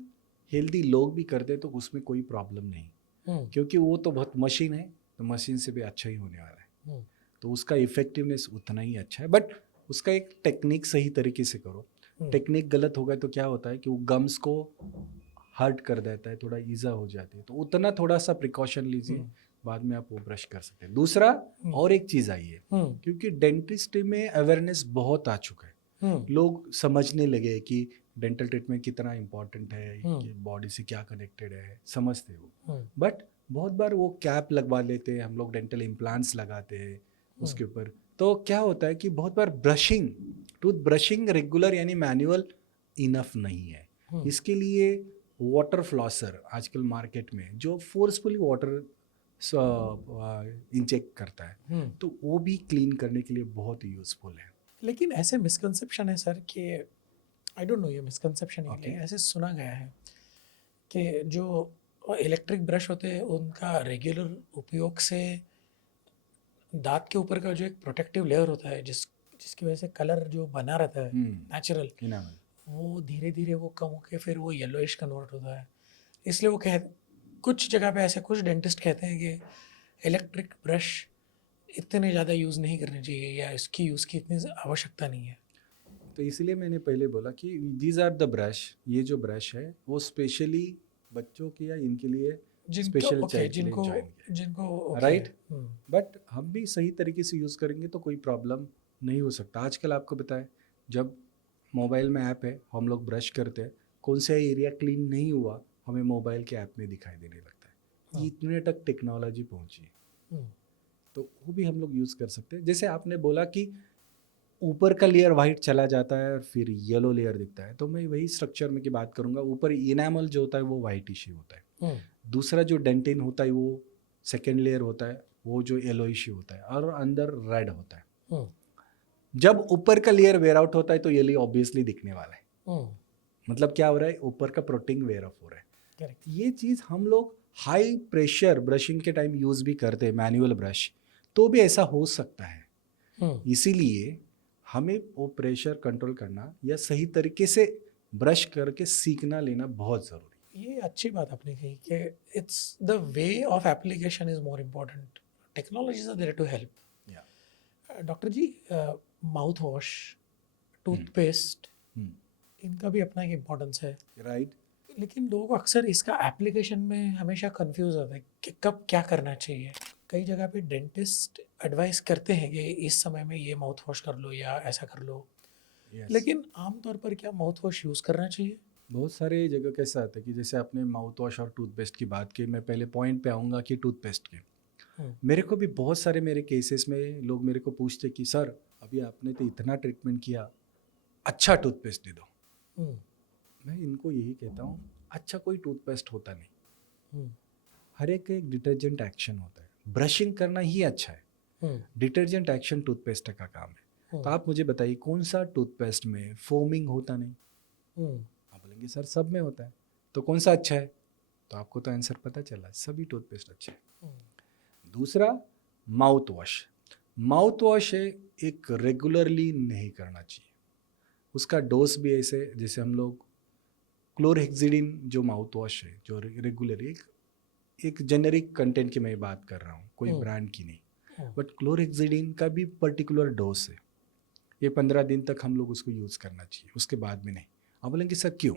हेल्दी लोग भी करते हैं तो उसमें कोई प्रॉब्लम नहीं, क्योंकि वो तो बहुत मशीन है, तो मशीन से भी अच्छा ही होने वाला है, तो उसका इफेक्टिवनेस उतना ही अच्छा है। बट उसका एक टेक्निक सही तरीके से करो। टेक्निक गलत होगा तो क्या होता है कि वो गम्स को हर्ट कर देता है, थोड़ा ईजा हो जाती है, तो उतना थोड़ा सा प्रिकॉशन लीजिए, बाद में आप वो ब्रश कर सकते हैं। दूसरा और एक चीज़ आई है, क्योंकि डेंटिस्ट्री में अवेयरनेस बहुत आ चुका है, लोग समझने लगे कि डेंटल ट्रीटमेंट कितना इम्पोर्टेंट है, कि बॉडी से क्या कनेक्टेड है, समझते हो। बट बहुत बार वो कैप लगवा लेते हैं, हम लोग डेंटल इम्प्लांट्स लगाते हैं उसके ऊपर, तो क्या होता है कि बहुत बार ब्रशिंग, टूथ ब्रशिंग रेगुलर यानी मैनुअल इनफ नहीं है। इसके लिए वाटर फ्लॉसर आजकल मार्केट में जो फोर्सफुली वाटर इंजेक्ट करता है, तो वो भी क्लीन करने के लिए बहुत यूजफुल है। लेकिन ऐसे मिसकंसेप्शन है सर कि आई डोंट नो ये मिसकंसेप्शन है कि नहीं, ऐसे सुना गया है कि जो इलेक्ट्रिक ब्रश होते हैं उनका रेगुलर उपयोग से दांत के ऊपर का जो एक प्रोटेक्टिव लेयर होता है जिसकी वजह से कलर जो बना रहता है नेचुरल, वो धीरे धीरे वो कम होके फिर वो येलोइश कन्वर्ट होता है। इसलिए वो कुछ जगह पे ऐसे कुछ डेंटिस्ट कहते हैं कि इलेक्ट्रिक ब्रश इतने ज़्यादा यूज़ नहीं करने चाहिए या इसकी यूज़ की इतनी आवश्यकता नहीं है। तो इसलिए मैंने पहले बोला कि दीज आर द ब्रश, ये जो ब्रश है वो स्पेशली बच्चों के या इनके लिए स्पेशल जिनको राइट। बट हम भी सही तरीके से यूज़ करेंगे तो कोई प्रॉब्लम नहीं हो सकता। आजकल आपको पता है, जब मोबाइल में ऐप है, हम लोग ब्रश करते हैं, कौन सा एरिया क्लीन नहीं हुआ हमें मोबाइल के ऐप में दिखाई देने लगता है, हाँ। इतने तक टेक्नोलॉजी पहुंची है, हम्म, तो वो भी हम लोग यूज़ कर सकते हैं। जैसे आपने बोला कि ऊपर का लेयर वाइट चला जाता है और फिर येलो लेयर दिखता है, तो मैं वही स्ट्रक्चर में की बात करूंगा। ऊपर इनामल जो होता है वो वाइटिश ही होता है, हम्म, दूसरा जो डेंटिन होता है वो सेकेंड लेयर होता है, वो जो येलोइश होता है, और अंदर रेड होता है। हम्म, जब ऊपर का लेयर वेयर आउट होता है तो ये ऑब्वियसली दिखने वाला है। हम्म, मतलब क्या हो रहा है, ऊपर का प्रोटीन वेयर ऑफ हो रहा है। correct. ये चीज़ हम लोग हाई प्रेशर ब्रशिंग के टाइम यूज़ भी करते हैं, मैनुअल ब्रश, तो भी ऐसा हो सकता है। इसीलिए हमें वो प्रेशर कंट्रोल करना या सही तरीके से ब्रश करके सीखना लेना बहुत ज़रूरी ये अच्छी बात आपने कही कि it's the way of application is more important, technologies are there to help. है। या doctor ji, mouth wash, toothpaste, इनका भी अपना एक इम्पोर्टेंस है, राइट। लेकिन लोग अक्सर इसका एप्लीकेशन में हमेशा कंफ्यूज होते हैं कि कब क्या करना चाहिए. कई जगह पे डेंटिस्ट एडवाइस करते हैं कि इस समय में ये माउथ वॉश कर लो या ऐसा कर लो, लेकिन आमतौर पर क्या माउथ वॉश यूज़ करना चाहिए? बहुत सारे जगह कैसा आता है कि जैसे आपने माउथ वॉश और टूथपेस्ट की बात की, मैं पहले पॉइंट पे आऊँगा कि टूथपेस्ट के। हम्म, मेरे को भी बहुत सारे मेरे केसेस में लोग मेरे को पूछते कि सर अभी आपने तो इतना ट्रीटमेंट किया, अच्छा टूथपेस्ट दे दो। हम्म, मैं इनको यही कहता हूँ, अच्छा कोई टूथपेस्ट होता नहीं, हम्म, हर एक का एक डिटर्जेंट एक्शन होता है। ब्रशिंग करना ही अच्छा है, हम्म, डिटर्जेंट एक्शन टूथपेस्ट का काम है। तो हम्म, आप मुझे बताइए कौन सा टूथपेस्ट में फोमिंग होता नहीं? हम्म, आप बोलेंगे सर सब में होता है, तो कौन सा अच्छा है? तो आपको तो आंसर पता चला, सभी टूथपेस्ट अच्छे हैं। दूसरा, माउथ वॉश। माउथ वॉश है एक रेगुलरली नहीं करना चाहिए, उसका डोज भी ऐसे, जैसे हम लोग क्लोरहेक्सिडिन जो माउथ वॉश है जो रेगुलर, एक जेनेरिक कंटेंट की मैं बात कर रहा हूँ, कोई ब्रांड की नहीं, बट क्लोरहेक्सिडिन का भी पर्टिकुलर डोज है। ये 15 दिन तक हम लोग उसको यूज़ करना चाहिए, उसके बाद में नहीं। आप बोलेंगे सर क्यों?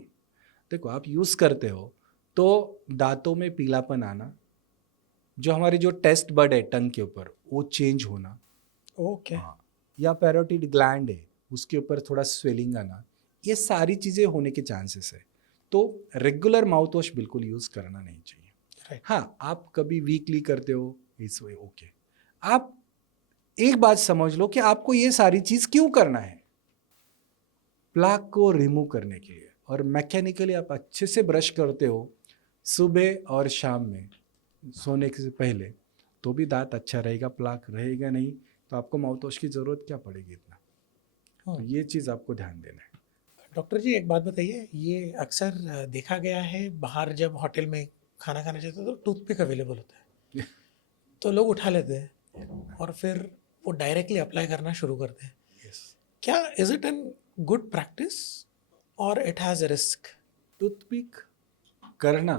देखो, आप यूज़ करते हो तो दांतों में पीलापन आना, जो हमारी जो टेस्ट बड है टंग के ऊपर वो चेंज होना, ओके. हाँ, या पैरोटिड ग्लैंड है उसके ऊपर थोड़ा स्वेलिंग आना, ये सारी चीज़ें होने के चांसेस है। तो रेगुलर माउथ वॉश बिल्कुल यूज़ करना नहीं चाहिए। राइट. हाँ, आप कभी वीकली करते हो, इस वे ओके। आप एक बात समझ लो कि आपको ये सारी चीज़ क्यों करना है, प्लाक को रिमूव करने के लिए, और मैकेनिकली आप अच्छे से ब्रश करते हो सुबह और शाम में सोने से पहले, तो भी दांत अच्छा रहेगा, प्लाक रहेगा नहीं, तो आपको माउथ वॉश की ज़रूरत क्या पड़ेगी इतना। तो ये चीज़ आपको ध्यान देना है। डॉक्टर जी, एक बात बताइए, ये अक्सर देखा गया है बाहर जब होटल में खाना खाने जाते हैं तो टूथपिक अवेलेबल होता है, तो लोग उठा लेते हैं और फिर वो डायरेक्टली अप्लाई करना शुरू करते हैं. यस, क्या is it an good practice और it has a risk? Toothpick करना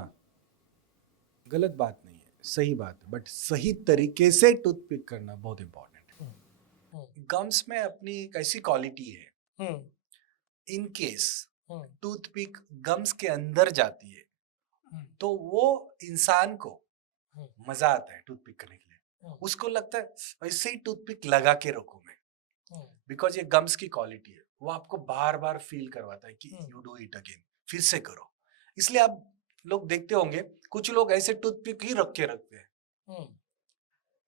गलत बात नहीं है, सही बात है, बट सही तरीके से टूथपिक करना बहुत इंपॉर्टेंट है। गम्स में अपनी एक ऐसी क्वालिटी है, इन केस टूथपिक गम्स के अंदर जाती है तो वो इंसान को मजा आता है टूथपिक करने के लिए, उसको लगता है ऐसे ही टूथपिक लगा के रखूं मैं, बिकॉज ये गम्स की क्वालिटी है, वो आपको बार बार फील करवाता है कि यू डू इट अगेन, फिर से करो। इसलिए आप लोग देखते होंगे कुछ लोग ऐसे टूथपिक ही रख के रखते हैं,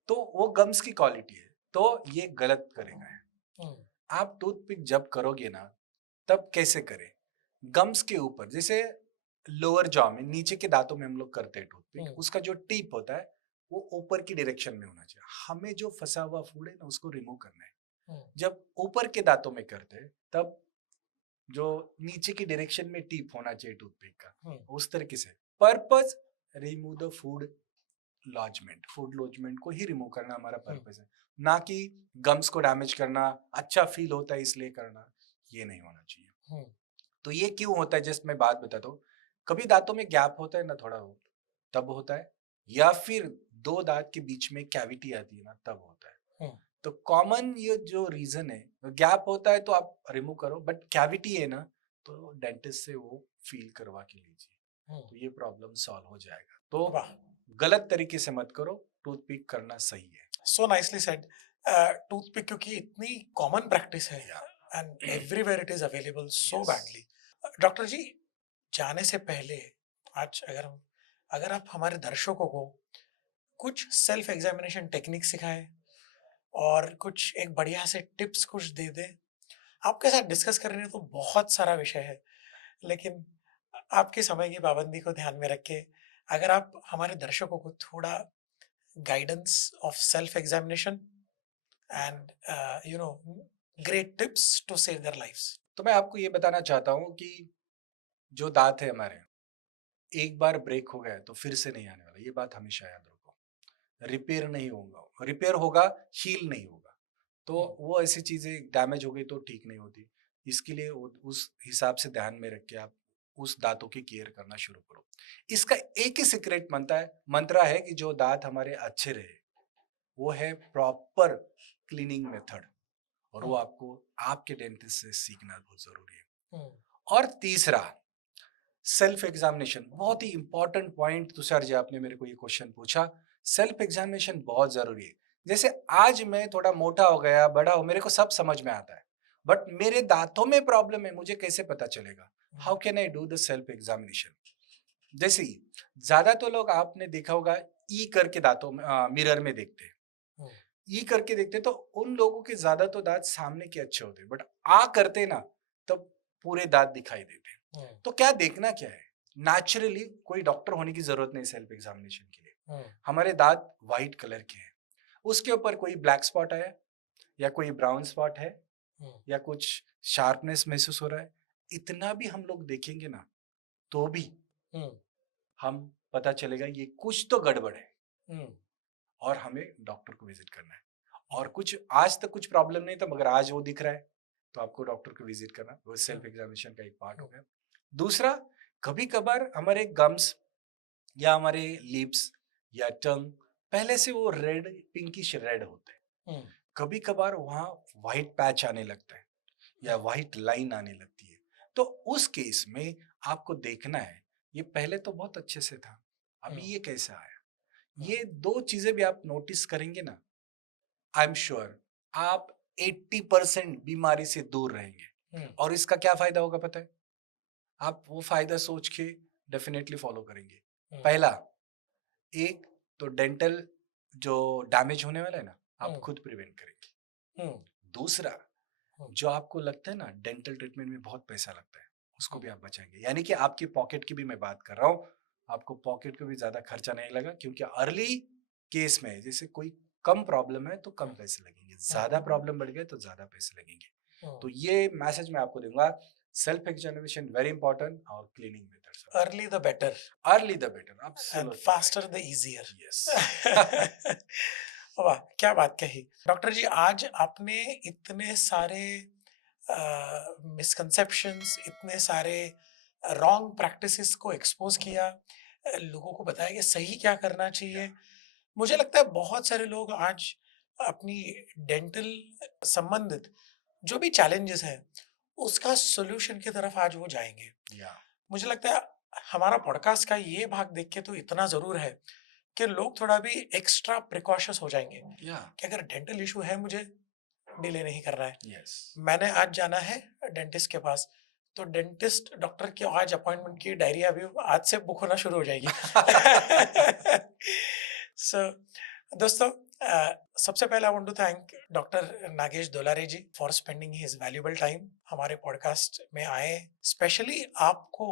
तो वो गम्स की क्वालिटी है, तो ये गलत करेगा। आप टूथपिक जब करोगे ना, तब कैसे करें, गम्स के ऊपर, जैसे लोअर जॉ में नीचे के दांतों में हम लोग करते हैं टूथपिक, उसका जो टिप होता है वो ऊपर की डायरेक्शन में होना चाहिए। हमें जो फंसा हुआ फूड है ना उसको रिमूव करना है। जब ऊपर के दांतों में करते हैं तब जो नीचे की डायरेक्शन में टिप होना चाहिए टूथपिक का, उस तरीके से। Purpose remove the food lodgement, food lodgement को ही रिमूव करना हमारा पर्पस है, ना कि गम्स को डैमेज करना, अच्छा फील होता है इसलिए करना, ये नहीं होना चाहिए। तो ये क्यों होता है, जस्ट मैं बात बताता हूँ। कभी दांतों में गैप होता है ना थोड़ा, हो तब होता है, या फिर दो दांत के बीच में कैविटी आती है ना तब होता है। तो कॉमन ये जो रीजन है, गैप होता है तो आप रिमूव करो, बट कैविटी है ना तो डेंटिस्ट से वो फील करवा के लीजिए, तो ये प्रॉब्लम सॉल्व हो जाएगा। तो वाह, गलत तरीके से मत करो, टूथपिक करना सही है। सो नाइसली सेड. टूथपिक क्योंकि इतनी कॉमन प्रैक्टिस है and everywhere it is available so Yes. Badly. Doctor ji, जाने से पहले आज अगर हम अगर आप हमारे दर्शकों को कुछ सेल्फ एग्जामिनेशन टेक्निक सिखाएं और कुछ एक बढ़िया से टिप्स कुछ दे दें। आपके साथ डिस्कस करने तो बहुत सारा विषय है, लेकिन आपके समय की पाबंदी को ध्यान में रख के अगर आप हमारे दर्शकों को थोड़ा guidance of self examination and great tips to save their lives. तो मैं आपको ये बताना चाहता हूँ कि जो दांत है हमारे, एक बार ब्रेक हो गया तो फिर से नहीं आने वाला, ये बात हमेशा याद रखो। रिपेयर नहीं होगा, रिपेयर होगा, हील नहीं होगा। तो वो ऐसी चीजें डैमेज हो गई तो ठीक नहीं होती। इसके लिए उस हिसाब से ध्यान में रख के आप उस दांतों की केयर करना शुरू करो। इसका एक ही सीक्रेट मंत्रा है कि जो दांत हमारे अच्छे रहे, वो है प्रॉपर क्लीनिंग मेथड, और वो आपको आपके डेंटिस्ट से सीखना बहुत जरूरी है। और तीसरा, सेल्फ एग्जामिनेशन, बहुत ही इंपॉर्टेंट पॉइंट। तुषार जी, आपने मेरे को ये क्वेश्चन पूछा, सेल्फ एग्जामिनेशन बहुत जरूरी है। जैसे आज मैं थोड़ा मोटा हो गया, बड़ा हो, मेरे को सब समझ में आता है, बट मेरे दांतों में प्रॉब्लम है, मुझे कैसे पता चलेगा? How can I do the self examination? जैसे ही ज्यादा तो लोग, आपने देखा होगा, ई करके दांतों में मिरर में देखते हैं, ई करके देखते, तो उन लोगों के ज्यादा तो दांत सामने के अच्छे होते, बट आ करते ना, तब पूरे दांत दिखाई देते। तो क्या देखना क्या है? नेचुरली कोई डॉक्टर होने की जरूरत नहीं सेल्फ एग्जामिनेशन के लिए। हमारे दांत व्हाइट कलर के हैं, उसके ऊपर कोई ब्लैक स्पॉट है या कोई ब्राउन स्पॉट है या कुछ शार्पनेस महसूस हो रहा है, इतना भी हम लोग देखेंगे ना, तो भी हम पता चलेगा ये कुछ तो गड़बड़ है और हमें डॉक्टर को विजिट करना है। और कुछ आज तक कुछ प्रॉब्लम नहीं था, मगर आज वो दिख रहा है, तो आपको डॉक्टर को विजिट करना, वो सेल्फ एग्जामिनेशन का एक पार्ट हो गया। दूसरा, कभी कभार हमारे गम्स या हमारे लिप्स या टंग पहले से वो रेड, पिंकिश रेड होते हैं, कभी कभार वहां व्हाइट पैच आने लगता है या व्हाइट लाइन आने लगती है। तो उस केस में आपको देखना है, ये पहले तो बहुत अच्छे से था, अभी ये कैसे आया? ये दो चीजें भी आप नोटिस करेंगे ना, आई एम श्योर आप 80% बीमारी से दूर रहेंगे। और इसका क्या फायदा होगा पता है? आप वो फायदा सोच के डेफिनेटली फॉलो करेंगे। पहला, एक तो डेंटल जो डैमेज होने वाला है ना, आप खुद प्रिवेंट करेंगे। दूसरा, जो आपको लगता है ना डेंटल ट्रीटमेंट में बहुत पैसा लगता है, उसको भी आप बचाएंगे। यानी कि आपकी पॉकेट की भी मैं बात कर रहा हूँ, आपको पॉकेट को भी ज्यादा खर्चा नहीं लगा, क्योंकि अर्ली केस में जैसे कोई कम प्रॉब्लम है तो कम पैसे लगेंगे, ज्यादा प्रॉब्लम बढ़ गए तो ज्यादा पैसे लगेंगे। तो ये मैसेज मैं आपको दूंगा, सेल्फ एग्जामिनेशन वेरी इंपॉर्टेंट, और cleaning methods, early the better, early the better, and faster the easier. Yes. वाह, क्या बात कही डॉक्टर जी। आज आपने इतने सारे मिसकंसेप्शंस, इतने सारे रॉन्ग प्रैक्टिसेस को एक्सपोज किया, लोगों को बताया कि सही क्या करना चाहिए। मुझे लगता है बहुत सारे लोग आज अपनी डेंटल संबंधित जो भी चैलेंजेस हैं, उसका सॉल्यूशन की तरफ आज वो जाएंगे। मुझे लगता है हमारा पॉडकास्ट का ये भाग देख के तो इतना ज़रूर है कि लोग थोड़ा भी एक्स्ट्रा प्रिकॉशस हो जाएंगे कि अगर डेंटल इशू है, मुझे डिले नहीं करना है। मैंने आज जाना है डेंटिस्ट के पास, तो डेंटिस्ट डॉक्टर की आज अपॉइंटमेंट की डायरी अभी आज से बुक होना शुरू हो जाएगी। सो दोस्तों, सबसे पहले I want to thank doctor Nagesh Dolare ji for spending his valuable time हमारे पॉडकास्ट में आए, स्पेशली आपको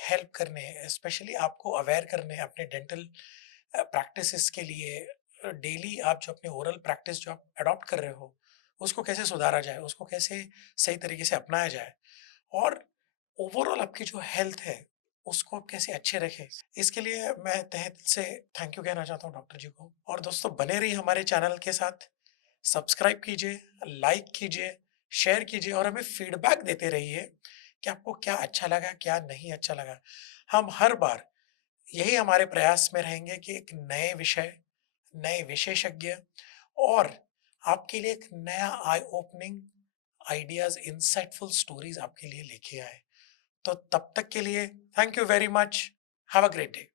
हेल्प करने, स्पेशली आपको अवेयर करने अपने डेंटल प्रैक्टिसेस के लिए। डेली आप जो अपने ओरल प्रैक्टिस जो आप अडॉप्ट कर रहे हो, उसको कैसे सुधारा जाए, उसको कैसे सही तरीके से अपनाया जाए, और ओवरऑल आपकी जो हेल्थ है उसको आप कैसे अच्छे रखें, इसके लिए मैं तहे दिल से थैंक यू कहना चाहता हूँ डॉक्टर जी को। और दोस्तों, बने रहिए हमारे चैनल के साथ, सब्सक्राइब कीजिए, लाइक कीजिए, शेयर कीजिए, और हमें फीडबैक देते रहिए कि आपको क्या अच्छा लगा, क्या नहीं अच्छा लगा। हम हर बार यही हमारे प्रयास में रहेंगे कि एक नए विषय, नए विशेषज्ञ और आपके लिए एक नया आई ओपनिंग आइडियाज, इंसाइटफुल स्टोरीज आपके लिए लेके आए। तो तब तक के लिए thank you very much, have a great day.